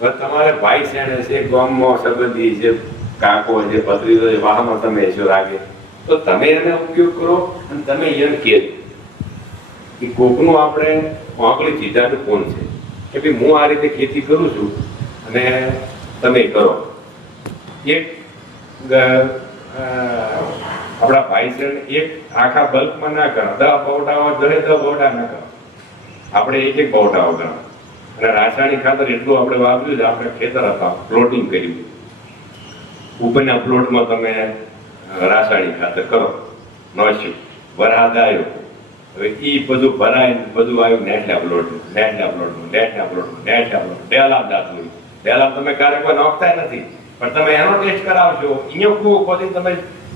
હવે તમારે ભાઈ સેણે છે, ગામમાં સંબંધી છે, કાકો છે, ભત્રીજો છે, વાહમાં તમે એસો લાગે તો તમે એને ઉપયોગ કરો અને તમે એમ કે કોકનું આપણે આંકડી જીધાનું કોણ છે કે ભાઈ હું આ રીતે ખેતી કરું છું અને તમે કરો. એક આપણા ભાઈ છે એક આખા બલ્કમાં ના કરો, 10 બવટાઓ ઘરે 10 બવટા ના કરો, આપણે એક બવટાઓ કરો. અને રાસાયણિક ખાતર એટલું આપણે વાપર્યું છે, આપણે ખેતર હતા પ્લોટિંગ કર્યું, ઉપરના પ્લોટમાં તમે રાસાયણિક ખાતર કરો, નોશ્યું વરસાદ આવ્યો, હવે એ બધું ભરાય બધું આવ્યું નેટલા પ્લોટમાં ડેલાબ દાતું ડેલાબ તમે ક્યારેક કોઈ નોખતા નથી, પણ તમે એનો ટેસ્ટ કરાવશો, અહીંયા કુવો ખોદી તમે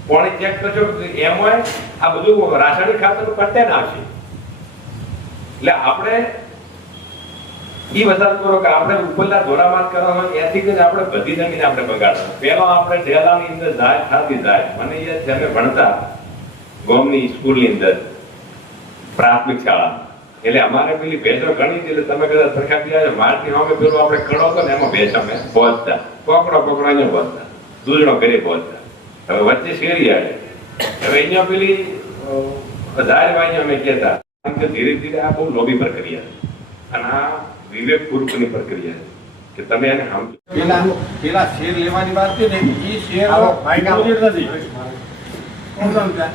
પાણી ચેક કરશો એમાં આ બધું રાસાયણિક ખાતર કન્ટેન આવશે. એટલે આપણે એ વસ્તુ કરો કે આપણે ઉપરના ધોરામાત કરવાનો એથી જ આપણે બધી જમીન આપણે બગાડવાનું. પહેલા આપણે ડેલાની અંદર જાય ખાતી જાય. મને યાદ છે અમે ભણતા ગામની સ્કૂલની અંદર પ્રાથમિક શાળા એટલે અમારે પેલી ભેંસો ઘણી છે એટલે તમે કદાચ સરખા પીયા મારથી અમે પેલું આપણે કણો હતો ને એમાં ભેંસ અમે પહોંચતા પકડો અહીંયા પહોંચતા દૂધણો ઘરે પહોંચતા. હવે વચ્ચે શેરી આવે હવે અહીંયા પેલી વધારે વાય અમે કહેતા કે ધીરે ધીરે આ બહુ લોભી પ્રક્રિયા અને આ વિવેકપૂર્વકની પ્રક્રિયા છે કે તમે એને સમજો. પેલા શેર લેવાની વાત છે ને એ શેર ડિપોઝિટ નથી,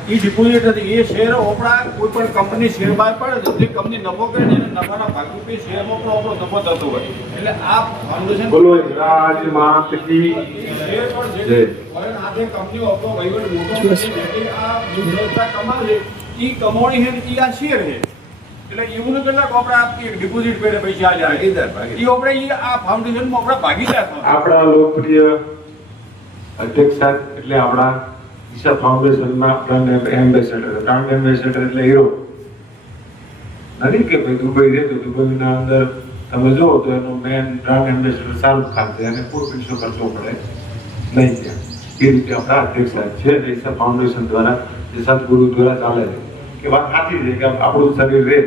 એ ડિપોઝિટ નથી. એ શેર આપણા કોઈ પણ કંપની શેર બહાર પડે તો જે કંપની નફો કરે ને એને નફાના ભાગરૂપે શેરમાં પણ આપણો નફો થતો હોય. એટલે આ ફાઉન્ડેશન બોલો રાજ માતકી શેર પણ છે હવે આ જે કંપનીઓ આપણો વહીવટ મોટો છે આ વ્યવસ્થા કમાશે એ કમાણી છે ને એ આ શેર છે. એટલે એવું નથી કેટલાક આપણે આપીએ ડિપોઝિટ પેડે પૈસા આ જાય એ આપણે આ ફાઉન્ડેશનમાં આપણા ભાગીદાર થવાનું. આપણા લોકપ્રિય અધ્યક્ષ સાહેબ એટલે આપણા દિશા ફાઉન્ડેશનના આપણા એમ્બેસેડર, બ્રાન્ડ એમ્બેસેડર એટલે હીરો નથી કે ભાઈ દુબઈ રહે તો દુબઈના અંદર તમે જુઓ તો એનો main brand ambassador Shahrukh Khan છે અને કોઈ પૈસો ખર્ચો પડે નહીં ત્યાં. એ રીતે આપણા અધ્યક્ષ સાહેબ છે દિશા ફાઉન્ડેશન દ્વારા જે સદગુરુ દ્વારા ચાલે છે કે વાત સાચી છે કે આપણું શરીર રહે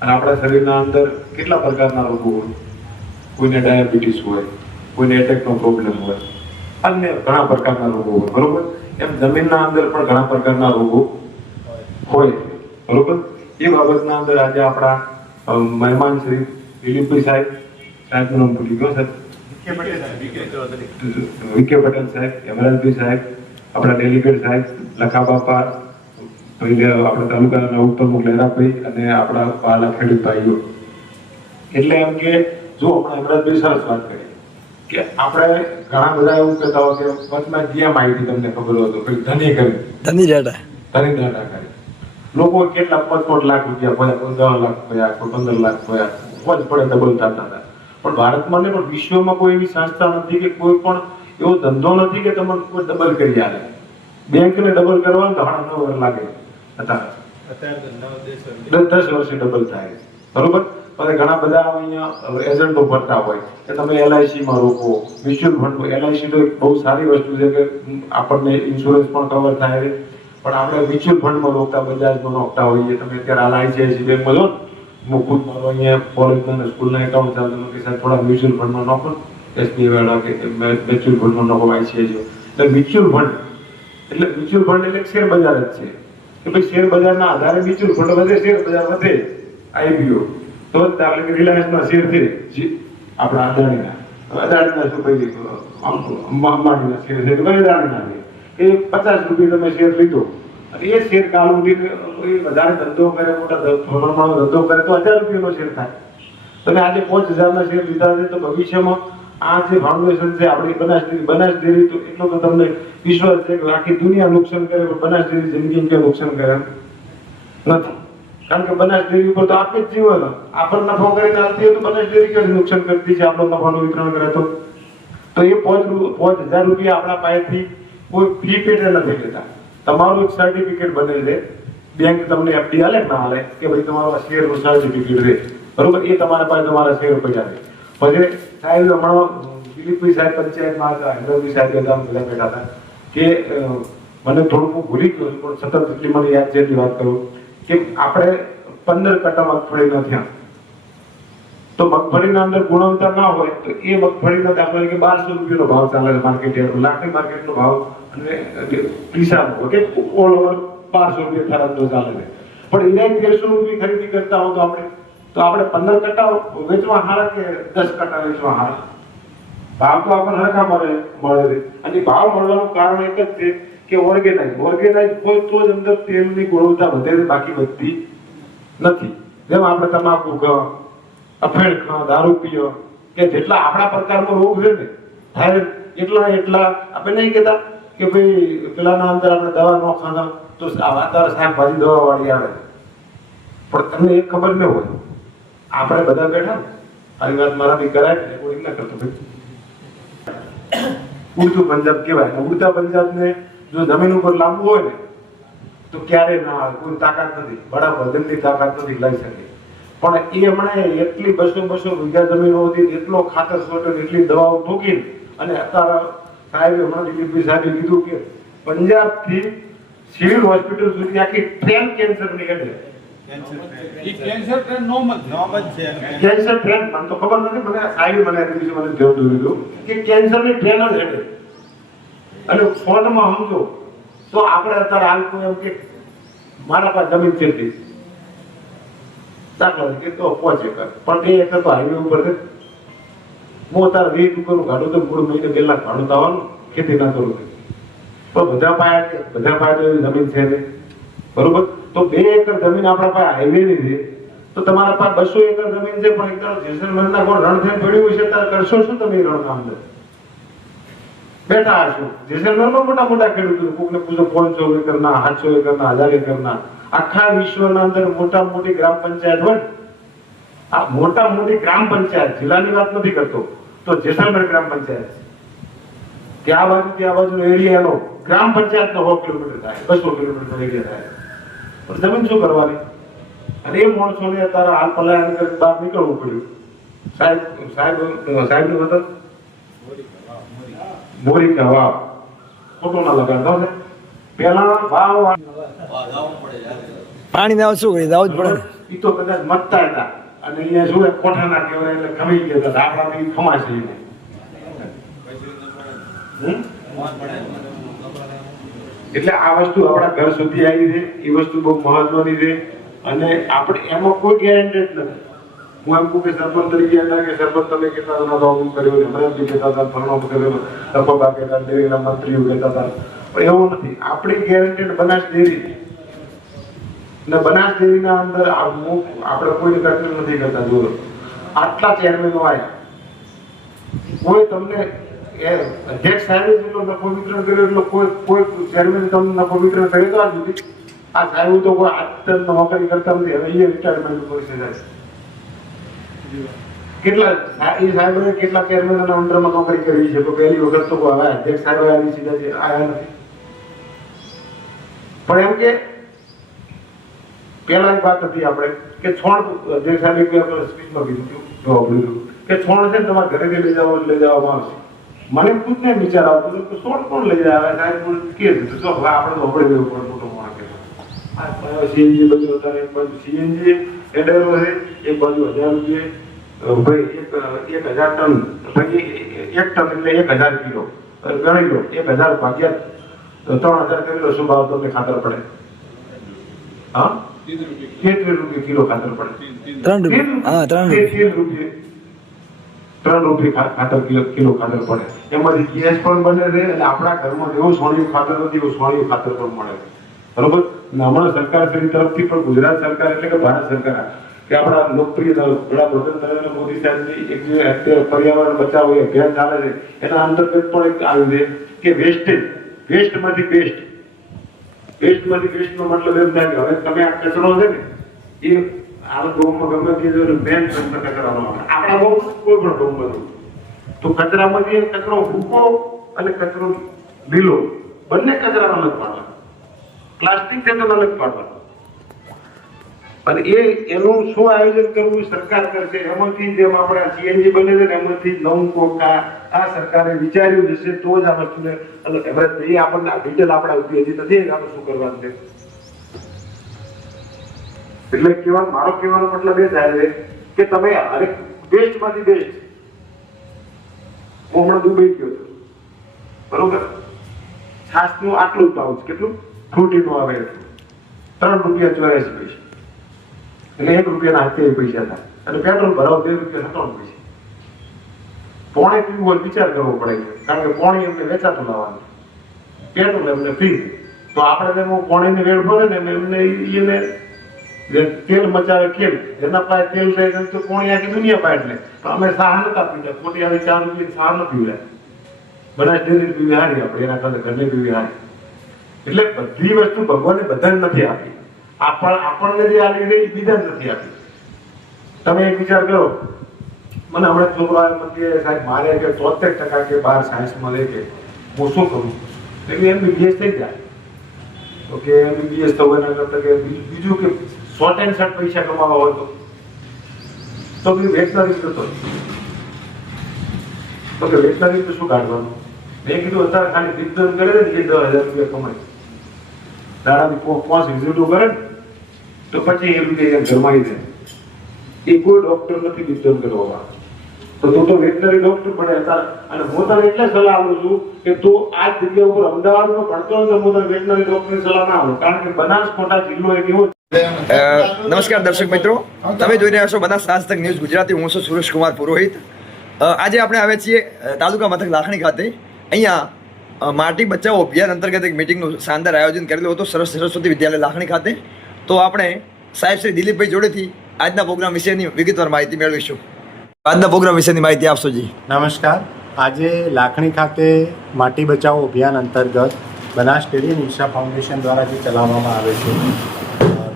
અને આપણા શરીરના અંદર કેટલા પ્રકારના રોગો હોય. કોઈને ડાયાબિટીસ હોય, કોઈને એટેકનો પ્રોબ્લેમ હોય, અન્ય ઘણા પ્રકારના રોગો હોય. બરોબર, એમ જમીનના અંદર પણ ઘણા પ્રકારના રોગો હોય. બરોબર, એ બાબતના અંદર આજે આપણા મહેમાન શ્રી દિલીપભાઈ સાહેબનું નામ ભૂલી ગયો સાહેબ, વિકે પટેલ સાહેબ, યમરાજભાઈ સાહેબ, આપણા ડેલિગેટ સાહેબ લખા બાપા, આપણા તાલુકાના ઉપપ્રમુખ લહેરાભાઈ અને આપણા પાલા ખેડૂત ભાઈઓ. એટલે એમ કે જો હમણાં યમરાજભાઈ સરસ વાત કરી કે આપણે ઘણા બધા એવું કહેતા હોય કે વચમાં જીએમ આવી તમને ખબર હોય તો પછી ધની દાટા કરી લોકો કેટલા 5 લાખ રૂપિયા ખોયા, 10 લાખ ખોયા, 15 લાખ ખોયા, વચ પડે ડબલ થતા હતા. પણ ભારતમાં ને પણ વિશ્વમાં કોઈ એવી સંસ્થા નથી કે કોઈ પણ એવો ધંધો નથી કે તમને કોઈ ડબલ કરી આવે. બેંકને ડબલ કરવાનું તો 9 વર્ષ લાગે અત્યારે 10 વર્ષે ડબલ થાય. બરોબર, અને ઘણા બધા અહીંયા એજન્ટો ફરતા હોય કે તમે LIC-માં રોકો, મ્યુચ્યુઅલ ફંડ. LIC તો એક બહુ સારી વસ્તુ છે કે આપણને ઇન્સ્યોરન્સ પણ કવર થાય છે, પણ આપણે મ્યુચ્યુઅલ ફંડમાં રોકતા, બજાજમાં રોકતા હોઈએ. તમે અત્યારે હાલ ICICI બેંકમાં જો હું ખુદ મારો અહીંયા કોલેજના સ્કૂલના એકાઉન્ટ ચાલુ કે સાહેબ થોડા મ્યુચ્યુઅલ ફંડમાં નાખો, SBI વાળા કે મ્યુચ્યુઅલ ફંડમાં નાખો ICICI. એટલે મ્યુચ્યુઅલ ફંડ એટલે શેર બજાર જ છે કે ભાઈ શેર બજારના આધારે મ્યુચ્યુઅલ ફંડ વધે, શેર બજાર વધે. IPO તો દાખલા કે રિલાયન્સના શેર છે આપણા અદાણીના શું કહીએ અંબાણીના શેર છે તો અદાણીના છે. એ 50 રૂપિયા તમે શેર લીધો અને એ શેર કાલ ઉઠીને વધારે ધંધો કરે, મોટા પ્રમાણમાં ધંધો કરે તો 1000 રૂપિયાનો શેર થાય. તમે આજે 5000ના શેર લીધા છે તો ભવિષ્યમાં આ જે ફાઉન્ડેશન છે આપણી બનાસ ડેરી તો એટલો તો તમને વિશ્વાસ છે કે આખી દુનિયા નુકસાન કરે પણ બનાસ ડેરી જિંદગી કે નુકસાન કરે નથી. કારણ કે બનાસ ડેરી ઉપર તો આપણે જ જીવન આપણને નફો કરીને આવતી હોય તો બનાસ ડેરી કેવી નુકસાન કરતી છે આપણો નફાનું વિતરણ કરે તો એ 5000 રૂપિયા આપણા પાસેથી કોઈ ફી પેટે નથી લેતા. તમારું એક સર્ટિફિકેટ બને છે, બેંક તમને FD હાલે ના હાલે કે ભાઈ તમારો શેરનું સર્ટિફિકેટ રહે. બરોબર, એ તમારા પાસે તમારા શેર પૈસા રહે. પછી સાહેબ હમણાં દિલીપભાઈ સાહેબ પંચાયતમાં હતા, હેન્દ્રભાઈ સાહેબ બધા બેઠા હતા કે મને થોડુંક હું ભૂલી ગયો પણ સતત એટલી મને યાદ છે એટલી વાત કરું કે આપણે 15 કટ્ટા મગફળી ન થયા તો મગફળીના અંદર ગુણવત્તા ના હોય તો એ મગફળીના દાખલા તરીકે 1200 રૂપિયાનો ભાવ ચાલે છે માર્કેટ યાર્ડ, લાખની માર્કેટનો ભાવ અને હિસાબ કે ઓલ ઓવર 1200 રૂપિયા થરાદ ચાલે છે. પણ એને 1300 રૂપિયા ખરીદી કરતા હો તો આપણે 15 કટ્ટા વેચવા હારા કે 10 કટ્ટા વેચવા હારા? ભાવ તો આપણને હરખા મળે છે. અને ભાવ મળવાનું કારણ એક જ છે કે ઓર્ગેનાઇઝ હોય તો જ અંદર તેલની ગુણવત્તા વધે છે, બાકી વધતી નથી. જેમ આપણે તમાકુ ખાઓ, અફેણ ખાઓ, દારૂ પીઓ કે જેટલા આપણા પ્રકારનો રોગ છે ને થાય એટલા આપણે નહીં કહેતા કે ભાઈ પેલાના અંદર આપણે દવા ન ખાતા તો અત્યારે શાકભાજી દવા વાળી આવે. પણ તમને એક ખબર ન હોય, આપણે બધા બેઠા ને આવી વાત મારાથી કરાય રેકોર્ડિંગ ના કરતો ભાઈ ઉડતું પંજાબ કહેવાય. ઉડતા પંજાબને જો જમીન ઉપર લાવવું હોય ને તો ક્યારે ના આવે, કોઈ તાકાત નથી, બરાબર વજનની તાકાત નથી લઈ શકે. પણ એ હમણાં એટલી 200 વીઘા જમીનો હતી, એટલો ખાતર છોટો, એટલી દવાઓ ઠોકીને અને અત્યારે સાહેબે હમણાં દિલીપભાઈ સાહેબે કીધું કે પંજાબથી સિવિલ હોસ્પિટલ સુધી આખી ટ્રેન કેન્સરની હેડે ઈ કેન્સર ટ્રેન નોમ જ છે. કેન્સર ટ્રેન મને તો ખબર નથી, મને સાહેબ મને દિવસે મને જેવું દોર્યું કે કેન્સરની ટ્રેન જ હેડે. અને ફોનમાં સમજો તો આપણે અત્યારે હાલ કોઈ એમ કે મારા પાસે જમીન છે દાખલા તરીકે તો 5 એકર, પણ 2 એકર તો હાઈવે ઉપર છે. હું અત્યારે 20 એકરનું ગાડું તો મૂળ મહિને 2 લાખ ભાડું થવાનું, ખેતી ના કરું પણ બધા પાસે તો એવી જમીન છે નહીં, બરોબર? તો 2 એકર જમીન આપણા પાસે હાઈવે ની છે, તો તમારા પાસે 200 એકર જમીન છે, પણ એકદમ જેસલમેરના કોઈ રણ થઈને પડ્યું છે, ત્યારે કરશો શું તમે એ રણના અંદર બેઠા હશો? જેસલમેરમાં મોટા મોટા ખેડૂતો, કોકને પૂછો 500 એકરના, 700 એકરના, 1000 એકરના. આખા વિશ્વના અંદર મોટા મોટી ગ્રામ પંચાયત હોય, આ મોટા મોટી ગ્રામ પંચાયત, જિલ્લાની વાત નથી કરતો, તો જેસલમેર ગ્રામ પંચાયત ત્યાં બાજુ એરિયાનો ગ્રામ પંચાયતનો 100 કિલોમીટર થાય, 200 કિલોમીટર એરિયા થાય. પણ જમીન શું કરવાની? અને એ માણસોને અત્યારે હાલ પલાયન કરી બહાર નીકળવું પડ્યું. સાહેબનું વતન મોરિકા વાવ, ખોટું ના લગાડતા છે. પેલા વાવ પાણી ના શું કરી જવું જ પડે. ઈ તો કદાચ મતતા હતા, અને અહીંયા શું કોઠાના કહેવાય એટલે ખમી ગયા હતા, આપણાથી ખમાશે નહીં. એટલે આ વસ્તુ આપણા ઘર સુધી આવી છે, એ વસ્તુ બહુ મહત્વની છે. અને આપણે એમાં કોઈ ગેરંટી નથી. હું એમ કહું કે સરપંચ તરીકે એના કે સરપંચ તમે કેટલા જણા રોગ કર્યો, હમણાં કહેતા હતા, ફરણો કર્યો, તપોબા કહેતા, ડેરીના મંત્રીઓ કહેતા હતા, પણ એવું નથી. આપણી ગેરંટેડ બનાસ ડેરી ને બનાસ ડેરીના અંદર આપણે કોઈ તકલીફ નથી કરતા. જોયો આટલા ચેરમેનો આવ્યા, કોઈ તમને અધ્યક્ષ સાહેબે જેટલો નફો વિતરણ કર્યો એટલો કોઈ ચેરમેન તમને નફો વિતરણ કર્યો તો આજ સુધી? આ સાહેબ તો કોઈ આજ નોકરી કરતા નથી, હવે એ રિટાયરમેન્ટ ઉપર છે. કેટલા એ સાહેબે કેટલા ચેરમેનના અંડરમાં નોકરી કરી છે? તો પહેલી વખત તો હવે અધ્યક્ષ સાહેબ આવી સીધા આવ્યા નથી. પણ એમ કે પેલા એક વાત હતી આપણે કે છોડ, અધ્યક્ષ સાહેબે સ્પીચમાં કીધું કે છોડ છે ને તમારા ઘરે લઈ જવામાં આવશે. મને ખુદ ને વિચાર આવતો હતો કે છોડ કોણ લઈ જાય? સાહેબ કે તો આપણે તો હબળે લેવું પડે મોટો માણસ. સીએનજી બધું અત્યારે એક બાજુ સીએનજી એડરો છે, એક બાજુ 1000 રૂપિયા ભાઈ 1000 ટન, 1 ટન એટલે 1000 કિલો ગણી લો. 1000 ભાગ્યા 3000 કરી લો, શું ભાવ તમને ખાતર પડે? હા, 33 રૂપિયા કિલો ખાતર પડે. 3 રૂપિયા. હા, 3 રૂપિયા. 3 રૂપિયા ખાતર કિલો ખાતર પડે. એમાંથી ગેસ પણ બને છે, અને આપણા ઘરમાં જેવું સોનિયું ખાતર નથી એવું સોનિયું ખાતર પણ મળે છે, બરોબર? હમણાં સરકાર તરફથી પણ, ગુજરાત સરકાર એટલે કે ભારત સરકાર, કે આપણા લોકપ્રિય વડાપ્રધાન નરેન્દ્ર મોદી સાહેબની એક જે અત્યારે પર્યાવરણ બચાવો એ અભિયાન ચાલે છે, એના અંતર્ગત પણ એક આવ્યું છે કે વેસ્ટમાંથી બેસ્ટનો મતલબ એમ થાય કે હવે તમે આ કચરો છે ને એ આ ગામમાં ગમે તે મેન કચરાનો, આપણા ગામ કોઈ પણ ગામમાં તો કચરામાંથી કચરો ભૂકો અને કચરો લીલો બંને કચરાનો અલગ પાડવા, પ્લાસ્ટિક છે તો અલગ પાડવા. અને એનું શું આયોજન કરવું સરકાર કરશે. એમાંથી જેમ આપણે સીએનજી બને છે ને એમાંથી નવું કોક આ સરકારે વિચાર્યું હશે તો જ આ વસ્તુને એ આપણને ડિટેલ આપણા ઉપયોગી નથી, આપણે શું કરવાનું છે. એટલે મારો કહેવાનો મતલબ એ થાય છે કે તમે હરેક બેસ્ટમાંથી બેસ્ટ. હું હમણાં દુબઈ ગયો હતો, બરોબર? છાસનું આટલું પાઉચ, કેટલું ફ્રૂટીનું આવે, 3 રૂપિયા 84 પૈસા, એટલે 1 રૂપિયાના 70 પૈસા થાય. અને પેટ્રોલ ભરાવ 2 રૂપિયા 57 પૈસા. પોણે પીવું હોય વિચાર કરવો પડે, કારણ કે પોણી એમને વેચાતું લાવવાનું, પેટ્રોલ એમને ફ્રી. તો આપણે તેમાં પોણીની રેડ ભરે ને એમને એને તેલ મચાવે ખેલ, જેના પાસે તેલ થાય તો પોણી આખી દુનિયા પાસે લે. પણ અમે સાહ નતા પીતા, ખોટી આવી 4 રૂપિયા સાહ ન પીવડાય. બનાસ ડેરી પીવી હારી, આપણે એના કરતા ઘરને પીવી હારી. એટલે બધી વસ્તુ ભગવાને બધાને નથી આપી, આપણને જે આપી છે એ બીજાને નથી આપી. તમે એક વિચાર કરો, મને હમણાં છોકરો મને સાહેબ મારે કે 73% કે 12 સાયન્સમાં લે કે હું શું કરું? એટલે MBBS થઈ જાય તો કે MBBS થવું એના કરતા કે બીજું કે 160 પૈસા કમાવા હોય તો વેટનરી કરતો. તો કે વેટનરી તો શું કાઢવાનું? મેં કીધું અત્યારે ખાલી વિજ્ઞાન કરે ને કે 10,000 રૂપિયા કમાય, દાડાની 5 વિઝિટો કરે ને તો પછી એ રીતે અહીંયા જમાઈ દે. એ કોઈ ડોક્ટર નથી ડિસ્ટર્બ કરવામાં. તો તું તો વેટનરી ડોક્ટર બને હતા. અને હું તને એટલે સલાહ આપું છું કે તું આ જગ્યા ઉપર અમદાવાદમાં ભણતો હોય તો હું તને વેટનરી ડોક્ટરની સલાહ ના આપું. કારણ કે બનાસકાંઠા જિલ્લો એક એવો નમસ્કાર દર્શક મિત્રો, તમે જોઈ રહ્યા છો બનાસ આજતક ન્યૂઝ ગુજરાતી. હું છું સુરેશ કુમાર પુરોહિત. આજે આપણે આવ્યા છીએ તાલુકા મથક લાખણી ખાતે. અહીંયા માટી બચાવો અભિયાન અંતર્ગત એક મિટિંગનું શાનદાર આયોજન કરેલું હતું સરસ્વતી વિદ્યાલય લાખણી ખાતે. તો આપણે સાહેબ શ્રી દિલીપભાઈ જોડેથી આજના પ્રોગ્રામ વિશેની વિગતવાર માહિતી મેળવીશું. આજના પ્રોગ્રામ વિશેની માહિતી આપશો જી. નમસ્કાર. આજે લાખણી ખાતે માટી બચાવો અભિયાન અંતર્ગત બનાસ ડેરી અને ઈશા ફાઉન્ડેશન દ્વારા જે ચલાવવામાં આવે છે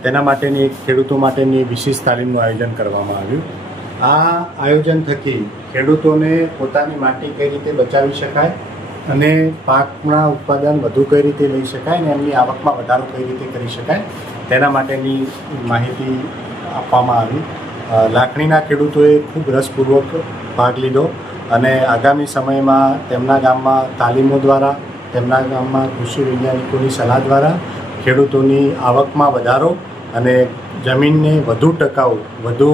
તેના માટેની એક ખેડૂતો માટેની વિશેષ તાલીમનું આયોજન કરવામાં આવ્યું. આ આયોજન થકી ખેડૂતોને પોતાની માટી કઈ રીતે બચાવી શકાય અને પાકના ઉત્પાદન વધુ કઈ રીતે લઈ શકાય અને એમની આવકમાં વધારો કઈ રીતે કરી શકાય તેના માટેની માહિતી આપવામાં આવી. લાખણીના ખેડૂતોએ ખૂબ રસપૂર્વક ભાગ લીધો અને આગામી સમયમાં તેમના ગામમાં તાલીમો દ્વારા, તેમના ગામમાં કૃષિ વૈજ્ઞાનિકોની સલાહ દ્વારા ખેડૂતોની આવકમાં વધારો અને જમીનને વધુ ટકાઉ, વધુ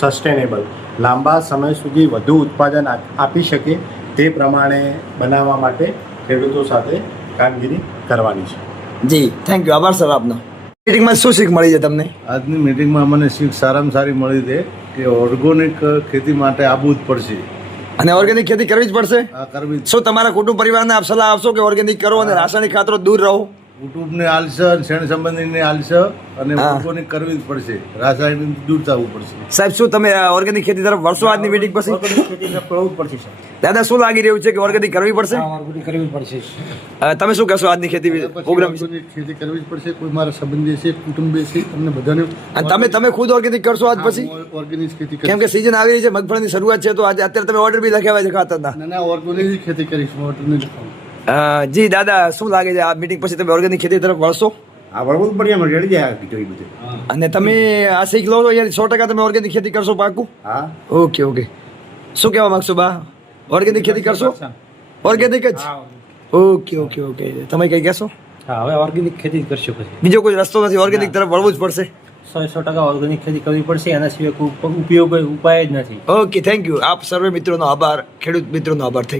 સસ્ટેનેબલ, લાંબા સમય સુધી વધુ ઉત્પાદન આપી શકે તે પ્રમાણે બનાવવા માટે ખેડૂતો સાથે કામગીરી કરવાની છે. જી, થેન્ક યુ. આભાર સર આપનો. મિટિંગમાં શું શીખ મળી છે તમને? આજની મિટિંગમાં મને શીખ સારામાં સારી મળી છે કે ઓર્ગોનિક ખેતી માટે આવવું જ પડશે. અને ઓર્ગેનિક ખેતી કરવી જ પડશે. આ કરવી શું તમારા કુટુંબ પરિવારને આપ સલાહ આપશો કે ઓર્ગેનિક કરો અને રાસાયણિક ખાતરો દૂર રહો? કુટુંબને આલશે, શેણ સંબંધીને આલશે અને ઓર્ગોનિક કરવી જ પડશે. રાસાયણિક દૂર થવું પડશે. સાહેબ, શું તમે ઓર્ગેનિક ખેતી તરફ વળશો આજની મિટિંગ પછી? દાદા, શું લાગી રહ્યું છે કે ઓર્ગેનિક કરવી પડશે? તમે શું કહેશો આજની ખેતી પ્રોગ્રામ વિશે? ઓર્ગોનિક ખેતી કરવી જ પડશે. કોઈ મારા સંબંધી છે, કુટુંબી છે, તમને બધાને. અને તમે ખુદ ઓર્ગેનિક કરશો આજ પછી? ઓર્ગેનિક ખેતી કેમ કે સીઝન આવી રહી છે, મગફળીની શરૂઆત છે, તો આજે અત્યારે તમે ઓર્ડર બી લખાવ્યા છે ખાતરના. ના, ઓર્ગોનિક ખેતી કરીશું. ઓર્ગોનિક જી દાદા, શું લાગે છે આ મિટિંગ પછી તમે ઓર્ગેનિક ખેતી તરફ વળશો? આ વળવું જ પડે. એમ રેડી જાય બધું. અને તમે આ શીખ લો છો યાર, 100% તમે ઓર્ગેનિક ખેતી કરશો પાકું? હા. Okay okay. શું કહેવા માંગશો બા? ઓર્ગેનિક ખેતી કરશો? ઓર્ગેનિક જ? Okay okay okay. તમે કઈ કહેશો? હા, હવે ઓર્ગેનિક ખેતી જ કરશું પછી. બીજો કોઈ રસ્તો નથી, ઓર્ગેનિક તરફ વળવું જ પડશે. 100% ઓર્ગેનિક ખેતી કરવી પડશે. એના સિવાય કોઈ ઉપાય જ નથી. Okay, thank you. આપ સર્વે મિત્રોનો આભાર, ખેડૂત મિત્રોનો આભાર. Thank you.